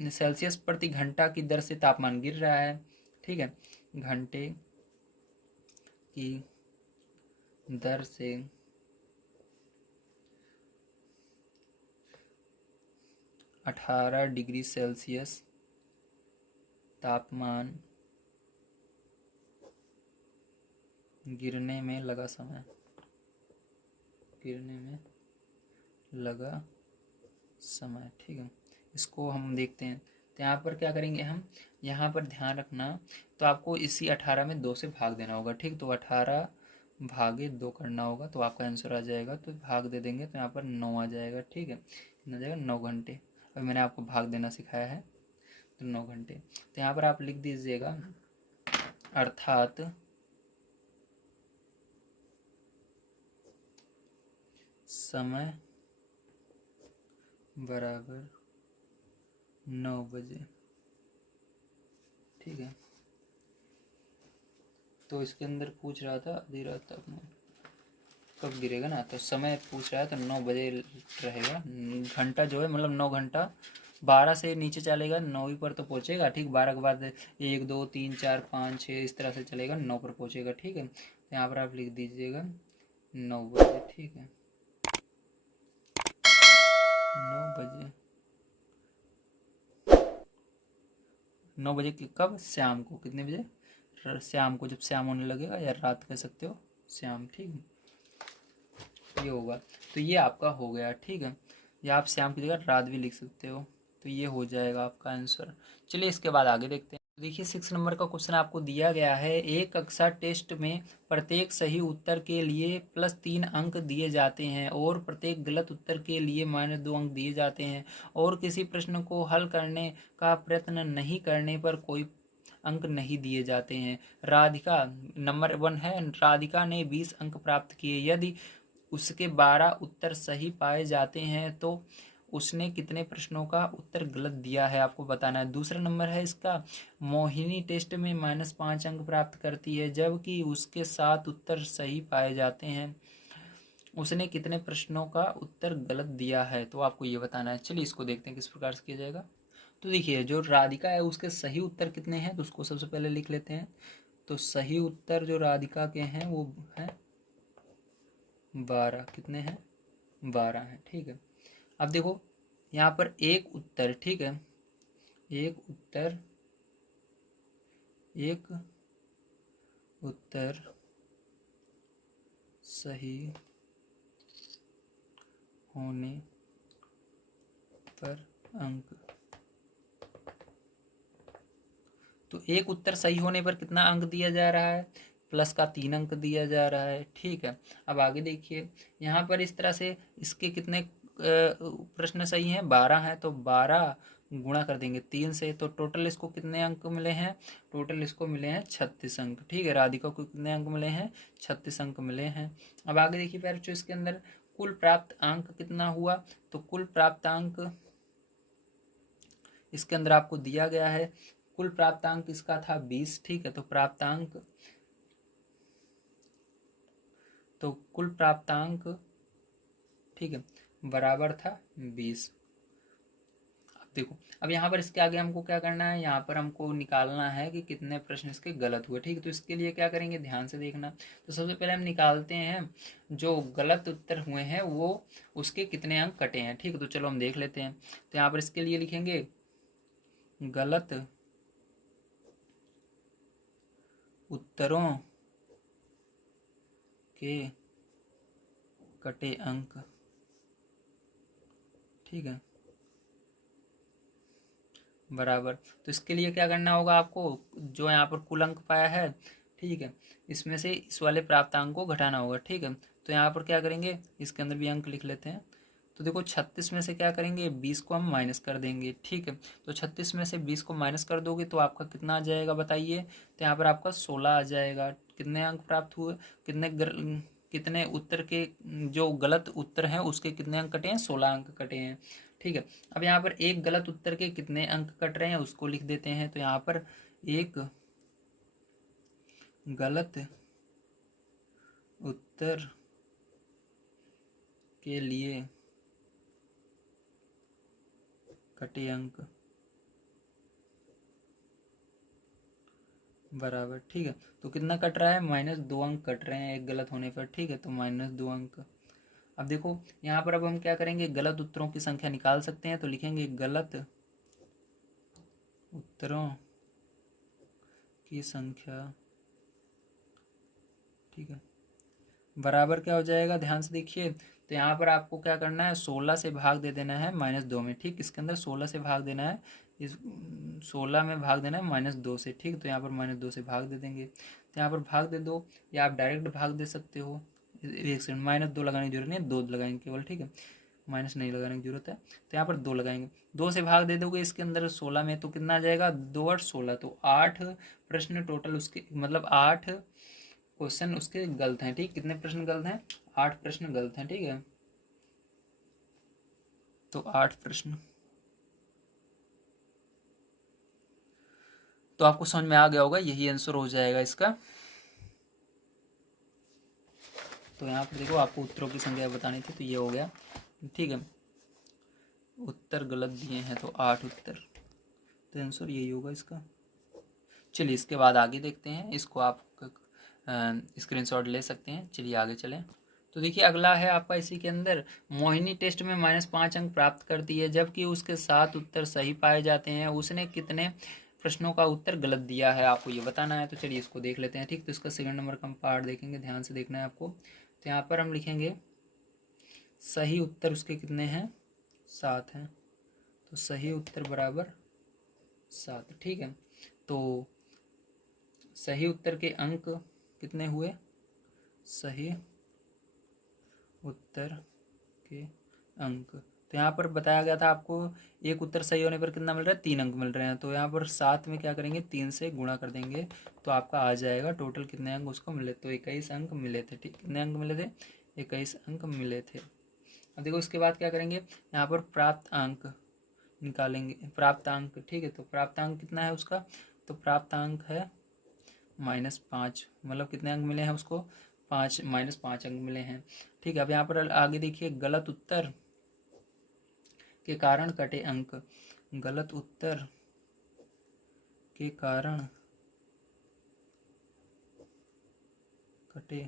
सेल्सियस प्रति घंटा की दर से तापमान गिर रहा है, ठीक है। घंटे की दर से -18 डिग्री सेल्सियस तापमान गिरने में लगा समय, ठीक है। इसको हम देखते हैं। तो यहाँ पर क्या करेंगे हम, यहाँ पर ध्यान रखना, तो आपको इसी 18 में 2 से भाग देना होगा, ठीक। तो 18 भागे 2 करना होगा, तो आपका आंसर आ जाएगा। तो भाग दे देंगे तो यहाँ पर 9 आ जाएगा, ठीक है। कितना जाएगा 9 घंटे। अभी मैंने आपको भाग देना सिखाया है, तो 9 घंटे। तो यहाँ पर आप लिख दीजिएगा अर्थात समय बराबर 9 बजे, ठीक है। तो इसके अंदर पूछ रहा था आधी रात तापमान कब गिरेगा ना, तो समय पूछ रहा है, तो 9 बजे रहेगा। घंटा जो है मतलब 9 घंटा, 12 से नीचे चलेगा 9 ही पर तो पहुंचेगा, ठीक। 12 के बाद 1, 2, 3, 4, 5, 6 इस तरह से चलेगा, 9 पर पहुंचेगा, ठीक है। तो यहाँ पर आप लिख दीजिएगा 9 बजे, ठीक है। 9 बजे, 9 बजे की कब, शाम को, कितने बजे, शाम को, जब शाम होने लगेगा, या रात कह सकते हो, शाम, ठीक है। ये होगा, तो ये आपका हो गया, ठीक है। या आप शाम की जगह रात भी लिख सकते हो, तो ये हो जाएगा आपका आंसर। चलिए इसके बाद आगे देखते हैं। देखिए 6 नंबर का क्वेश्चन आपको दिया गया है, एक कक्षा टेस्ट में प्रत्येक सही उत्तर के लिए +3 अंक दिए जाते हैं और प्रत्येक गलत उत्तर के लिए -2 अंक दिए जाते हैं, और किसी प्रश्न को हल करने का प्रयत्न नहीं करने पर कोई अंक नहीं दिए जाते हैं। राधिका, नंबर 1 है, राधिका ने 20 अंक प्राप्त किए। यदि उसके 12 उत्तर सही पाए जाते हैं तो उसने कितने प्रश्नों का उत्तर गलत दिया है, आपको बताना है। दूसरा नंबर है इसका, मोहिनी टेस्ट में -5 अंक प्राप्त करती है जबकि उसके 7 उत्तर सही पाए जाते हैं, उसने कितने प्रश्नों का उत्तर गलत दिया है, तो आपको ये बताना है। चलिए इसको देखते हैं किस प्रकार से किया जाएगा। तो देखिए जो राधिका है उसके सही उत्तर कितने हैं, तो उसको सबसे पहले लिख लेते हैं। तो सही उत्तर जो राधिका के हैं वो है 12, कितने हैं 12 हैं, ठीक है। अब देखो यहाँ पर एक उत्तर, ठीक है, एक उत्तर सही होने पर अंक, तो एक उत्तर सही होने पर कितना अंक दिया जा रहा है, +3 अंक दिया जा रहा है, ठीक है। अब आगे देखिए यहाँ पर इस तरह से इसके कितने प्रश्न सही हैं, 12 हैं, तो 12 गुणा कर देंगे 3 से, तो टोटल इसको कितने अंक मिले हैं, टोटल इसको मिले हैं 36 अंक, ठीक है। राधिका को कितने अंक मिले हैं, 36 अंक मिले हैं। अब आगे देखिए प्यारे बच्चों, इसके अंदर कुल प्राप्त अंक कितना हुआ, तो कुल प्राप्त अंक इसके अंदर आपको दिया गया है कुल प्राप्तांक इसका था 20, ठीक है। तो कुल प्राप्तांक, ठीक है, बराबर था 20। अब देखो, अब यहाँ पर इसके आगे हमको क्या करना है, यहाँ पर हमको निकालना है कि कितने प्रश्न इसके गलत हुए, ठीक है। तो इसके लिए क्या करेंगे, ध्यान से देखना। तो सबसे पहले हम निकालते हैं जो गलत उत्तर हुए हैं वो उसके कितने अंक कटे हैं, ठीक है। तो चलो हम देख लेते हैं। तो यहाँ पर इसके लिए लिखेंगे गलत उत्तरों के कटे अंक, ठीक है, बराबर। तो इसके लिए क्या करना होगा आपको, जो यहाँ पर कुल अंक पाया है, ठीक है, इसमें से इस वाले प्राप्तांक को घटाना होगा, ठीक है। तो यहाँ पर क्या करेंगे, इसके अंदर भी अंक लिख लेते हैं। तो देखो 36 में से क्या करेंगे, 20 को हम माइनस कर देंगे, ठीक है। तो 36 में से 20 को माइनस कर दोगे तो आपका कितना आ जाएगा बताइए। तो यहाँ पर आपका 16 आ जाएगा। कितने अंक प्राप्त हुए, कितने उत्तर के जो गलत उत्तर हैं उसके कितने अंक कटे हैं, 16 अंक कटे हैं, ठीक है। अब यहाँ पर एक गलत उत्तर के कितने अंक कट रहे हैं उसको लिख देते हैं। तो यहाँ पर एक गलत उत्तर के लिए कटे अंक बराबर, ठीक है। तो कितना कट रहा है, -2 अंक कट रहे हैं एक गलत होने पर, ठीक है। तो -2 अंक। अब देखो यहाँ पर अब हम क्या करेंगे, गलत उत्तरों की संख्या निकाल सकते हैं। तो लिखेंगे गलत उत्तरों की संख्या, ठीक है, बराबर क्या हो जाएगा, ध्यान से देखिए। तो यहाँ पर आपको क्या करना है, 16 से भाग दे देना है -2 में, ठीक। इसके अंदर 16 से भाग देना है, इस 16 में भाग देना है -2 से, ठीक। तो यहाँ पर -2 से भाग दे देंगे। तो यहाँ पर भाग दे दो, या आप डायरेक्ट भाग दे सकते हो। एक सेकंड, -2 लगाने की जरूरत नहीं है, 2 लगाएंगे केवल, ठीक है, माइनस नहीं लगाने की जरूरत है। तो यहाँ पर 2 लगाएंगे, 2 से भाग दे दोगे इसके अंदर 16 में, तो कितना आ जाएगा, 2 और 16, तो 8 प्रश्न टोटल उसके, मतलब 8 क्वेश्चन उसके गलत हैं, ठीक। कितने प्रश्न गलत हैं, 8 प्रश्न गलत हैं, ठीक है। तो 8 प्रश्न, तो आपको समझ में आ गया होगा, यही आंसर हो जाएगा इसका। तो यहाँ पर देखो आपको उत्तरों की संख्या बतानी थी, तो ये हो गया, ठीक है। उत्तर गलत दिए हैं तो 8 उत्तर, तो आंसर यही होगा इसका। चलिए इसके बाद आगे देखते हैं, इसको आप स्क्रीनशॉट ले सकते हैं। चलिए आगे चलें। तो देखिए अगला है आपका, इसी के अंदर मोहिनी टेस्ट में -5 अंक प्राप्त करती है जबकि उसके 7 उत्तर सही पाए जाते हैं। उसने कितने प्रश्नों का उत्तर गलत दिया है, आपको ये बताना है। तो चलिए इसको देख लेते हैं, ठीक। तो इसका सेकंड नंबर का हम पार्ट देखेंगे, ध्यान से देखना है आपको। तो यहाँ पर हम लिखेंगे सही उत्तर उसके कितने हैं, 7 हैं। तो सही उत्तर बराबर 7, ठीक है। तो सही उत्तर के अंक कितने हुए, सही उत्तर के अंक, तो यहाँ पर बताया गया था आपको एक उत्तर सही होने पर कितना मिल रहा है, 3 अंक मिल रहे हैं। तो यहाँ पर 7 में क्या करेंगे, 3 से गुणा कर देंगे, तो आपका आ जाएगा टोटल कितने अंक उसको मिले। तो 21 अंक मिले थे, ठीक। कितने अंक मिले थे, 21 अंक मिले थे। अब देखो उसके बाद क्या करेंगे, यहाँ पर प्राप्त अंक निकालेंगे, प्राप्तांक, ठीक है। तो प्राप्तांक कितना है उसका, तो प्राप्तांक है -5, मतलब कितने अंक मिले हैं उसको, 5, -5 अंक मिले हैं, ठीक है। अब यहाँ पर आगे देखिए, गलत उत्तर के कारण कटे अंक, गलत उत्तर के कारण कटे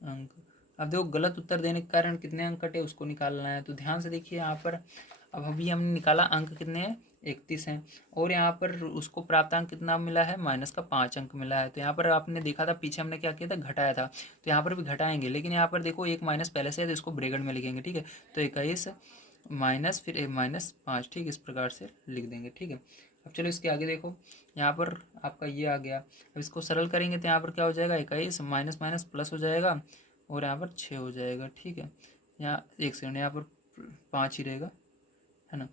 अंक। अब देखो गलत उत्तर देने के कारण कितने अंक कटे उसको निकालना है। तो ध्यान से देखिए यहाँ पर, अब अभी हमने निकाला अंक कितने हैं, 31 हैं, और यहाँ पर उसको प्राप्तांक कितना मिला है, -5 अंक मिला है। तो यहाँ पर आपने देखा था पीछे हमने क्या किया था, घटाया था। तो यहाँ पर भी घटाएंगे, लेकिन यहाँ पर देखो एक माइनस पहले से है तो इसको ब्रैकेट में लिखेंगे, ठीक है। तो 21 माइनस फिर -5, ठीक, इस प्रकार से लिख देंगे, ठीक है। अब चलो इसके आगे देखो, यहाँ पर आपका ये आ गया। अब इसको सरल करेंगे तो यहाँ पर क्या हो जाएगा, 21 माइनस माइनस प्लस हो जाएगा, और यहाँ पर 6 हो जाएगा, ठीक है। यहाँ एक सेकंड, यहाँ पर 5 ही रहेगा, है ना,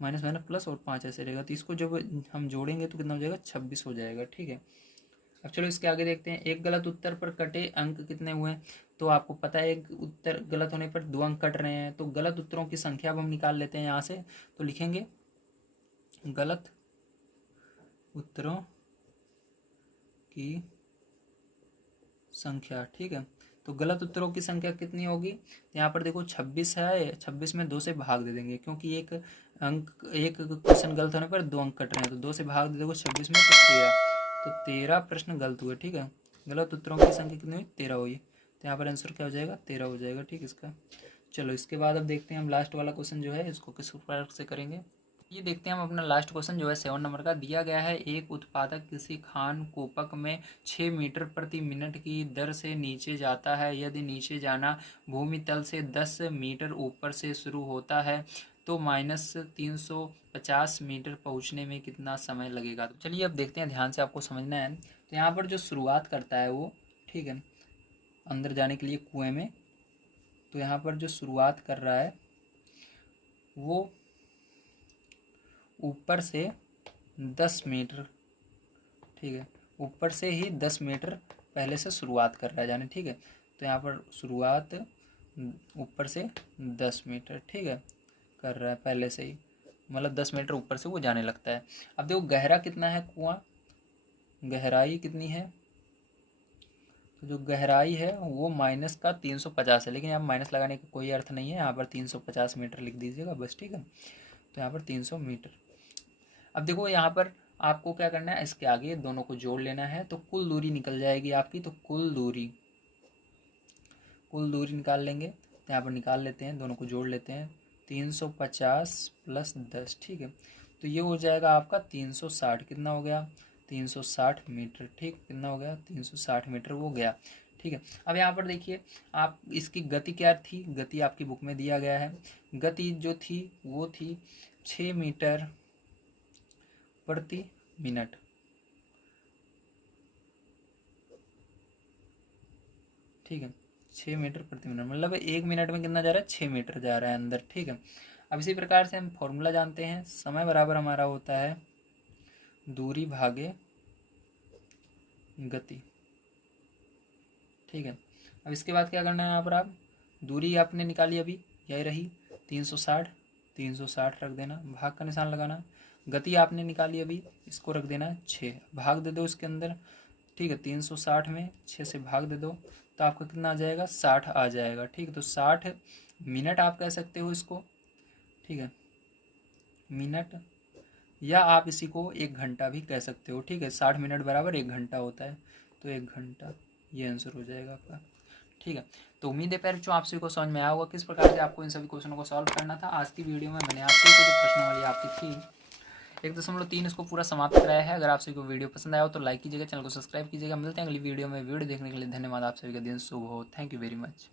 माइनस माइनस प्लस और 5 ऐसे रहेगा। तो इसको जब हम जोड़ेंगे तो कितना हो जाएगा, 26 हो जाएगा, ठीक है। अब चलो इसके आगे देखते हैं, एक गलत उत्तर पर कटे अंक कितने हुए। तो आपको पता है एक उत्तर गलत होने पर 2 अंक कट रहे हैं। तो गलत उत्तरों की संख्या अब हम निकाल लेते हैं यहाँ से। तो लिखेंगे गलत उत्तरों की संख्या। ठीक है, तो गलत उत्तरों की संख्या कितनी होगी? यहाँ पर देखो 26 है, 26 में 2 से भाग दे देंगे क्योंकि एक क्वेश्चन गलत होने पर 2 अंक कट रहे हैं, तो 2 से भाग दे दोगे 26 में, तो 13। तो 13 प्रश्न गलत हुए। ठीक है, गलत उत्तरों की संख्या कितनी हुई? 13 हुई। तो यहाँ पर आंसर क्या हो जाएगा? 13 हो जाएगा। ठीक है इसका। चलो इसके बाद अब देखते हैं हम लास्ट वाला क्वेश्चन जो है इसको किस प्रकार से करेंगे। ये देखते हैं हम अपना लास्ट क्वेश्चन जो है 7 नंबर का। दिया गया है एक उत्पादक किसी खान कोपक में 6 मीटर प्रति मिनट की दर से नीचे जाता है। यदि नीचे जाना भूमि तल से 10 मीटर ऊपर से शुरू होता है तो -350 मीटर पहुंचने में कितना समय लगेगा? तो चलिए अब देखते हैं, ध्यान से आपको समझना है। तो यहाँ पर जो शुरुआत करता है वो, ठीक है, अंदर जाने के लिए कुएं में, तो यहाँ पर जो शुरुआत कर रहा है वो ऊपर से 10 मीटर, ठीक है, ऊपर से ही 10 मीटर पहले से शुरुआत कर रहा है जाने। ठीक है, तो यहाँ पर शुरुआत ऊपर से 10 मीटर, ठीक है, कर रहा है पहले से ही, मतलब 10 मीटर ऊपर से वो जाने लगता है। अब देखो गहरा कितना है कुआं, गहराई कितनी है? तो जो गहराई है वो माइनस का 350 है, लेकिन यहाँ माइनस लगाने का कोई अर्थ नहीं है, यहाँ पर 350 मीटर लिख दीजिएगा बस। ठीक है, तो यहाँ पर 300 मीटर। अब देखो यहाँ पर आपको क्या करना है, इसके आगे दोनों को जोड़ लेना है, तो कुल दूरी निकल जाएगी आपकी। तो कुल दूरी निकाल लेंगे, तो यहाँ पर निकाल लेते हैं, दोनों को जोड़ लेते हैं। 350 + 10, ठीक है, तो ये हो जाएगा आपका 360। कितना हो गया? 360 मीटर। ठीक, कितना हो गया? 360 मीटर वो गया। ठीक है, अब यहाँ पर देखिए आप इसकी गति क्या थी, गति आपकी बुक में दिया गया है। गति जो थी वो थी 6 मीटर प्रति मिनट। ठीक है, 6 मीटर प्रति मिनट, मतलब 1 मिनट में कितना जा रहा है? 6 मीटर जा रहा है अंदर। ठीक है, अब इसी प्रकार से हम फॉर्मूला जानते हैं, समय बराबर हमारा होता है दूरी भागे गति। ठीक है, अब इसके बाद क्या करना है, यहाँ पर आप दूरी आपने निकाली अभी, यही रही 360 रख देना, भाग का निशान लगाना। गति आपने निकाली अभी, इसको रख देना 6, भाग दे दो इसके अंदर। ठीक है, 360 में 6 से भाग दे दो, तो आपका कितना आ जाएगा? 60 आ जाएगा। ठीक है, तो 60 मिनट आप कह सकते हो इसको। ठीक है, मिनट, या आप इसी को 1 घंटा भी कह सकते हो। ठीक है, 60 मिनट बराबर 1 घंटा होता है, तो 1 घंटा ये आंसर हो जाएगा आपका। ठीक है, तो उम्मीद है पेरेंट्स आप सभी को समझ में आया होगा किस प्रकार से आपको इन सभी क्वेश्चनों को सॉल्व करना था। आज की वीडियो में मैंने आप सभी को जो प्रश्नावली आपकी थी 1.3 इसको पूरा समाप्त कराया है। अगर आप सभी को वीडियो पसंद आया हो तो लाइक कीजिएगा, चैनल को सब्सक्राइब कीजिएगा। मिलते हैं अगली वीडियो में। वीडियो देखने के लिए धन्यवाद। आप सभी का दिन शुभ हो। Thank you very much.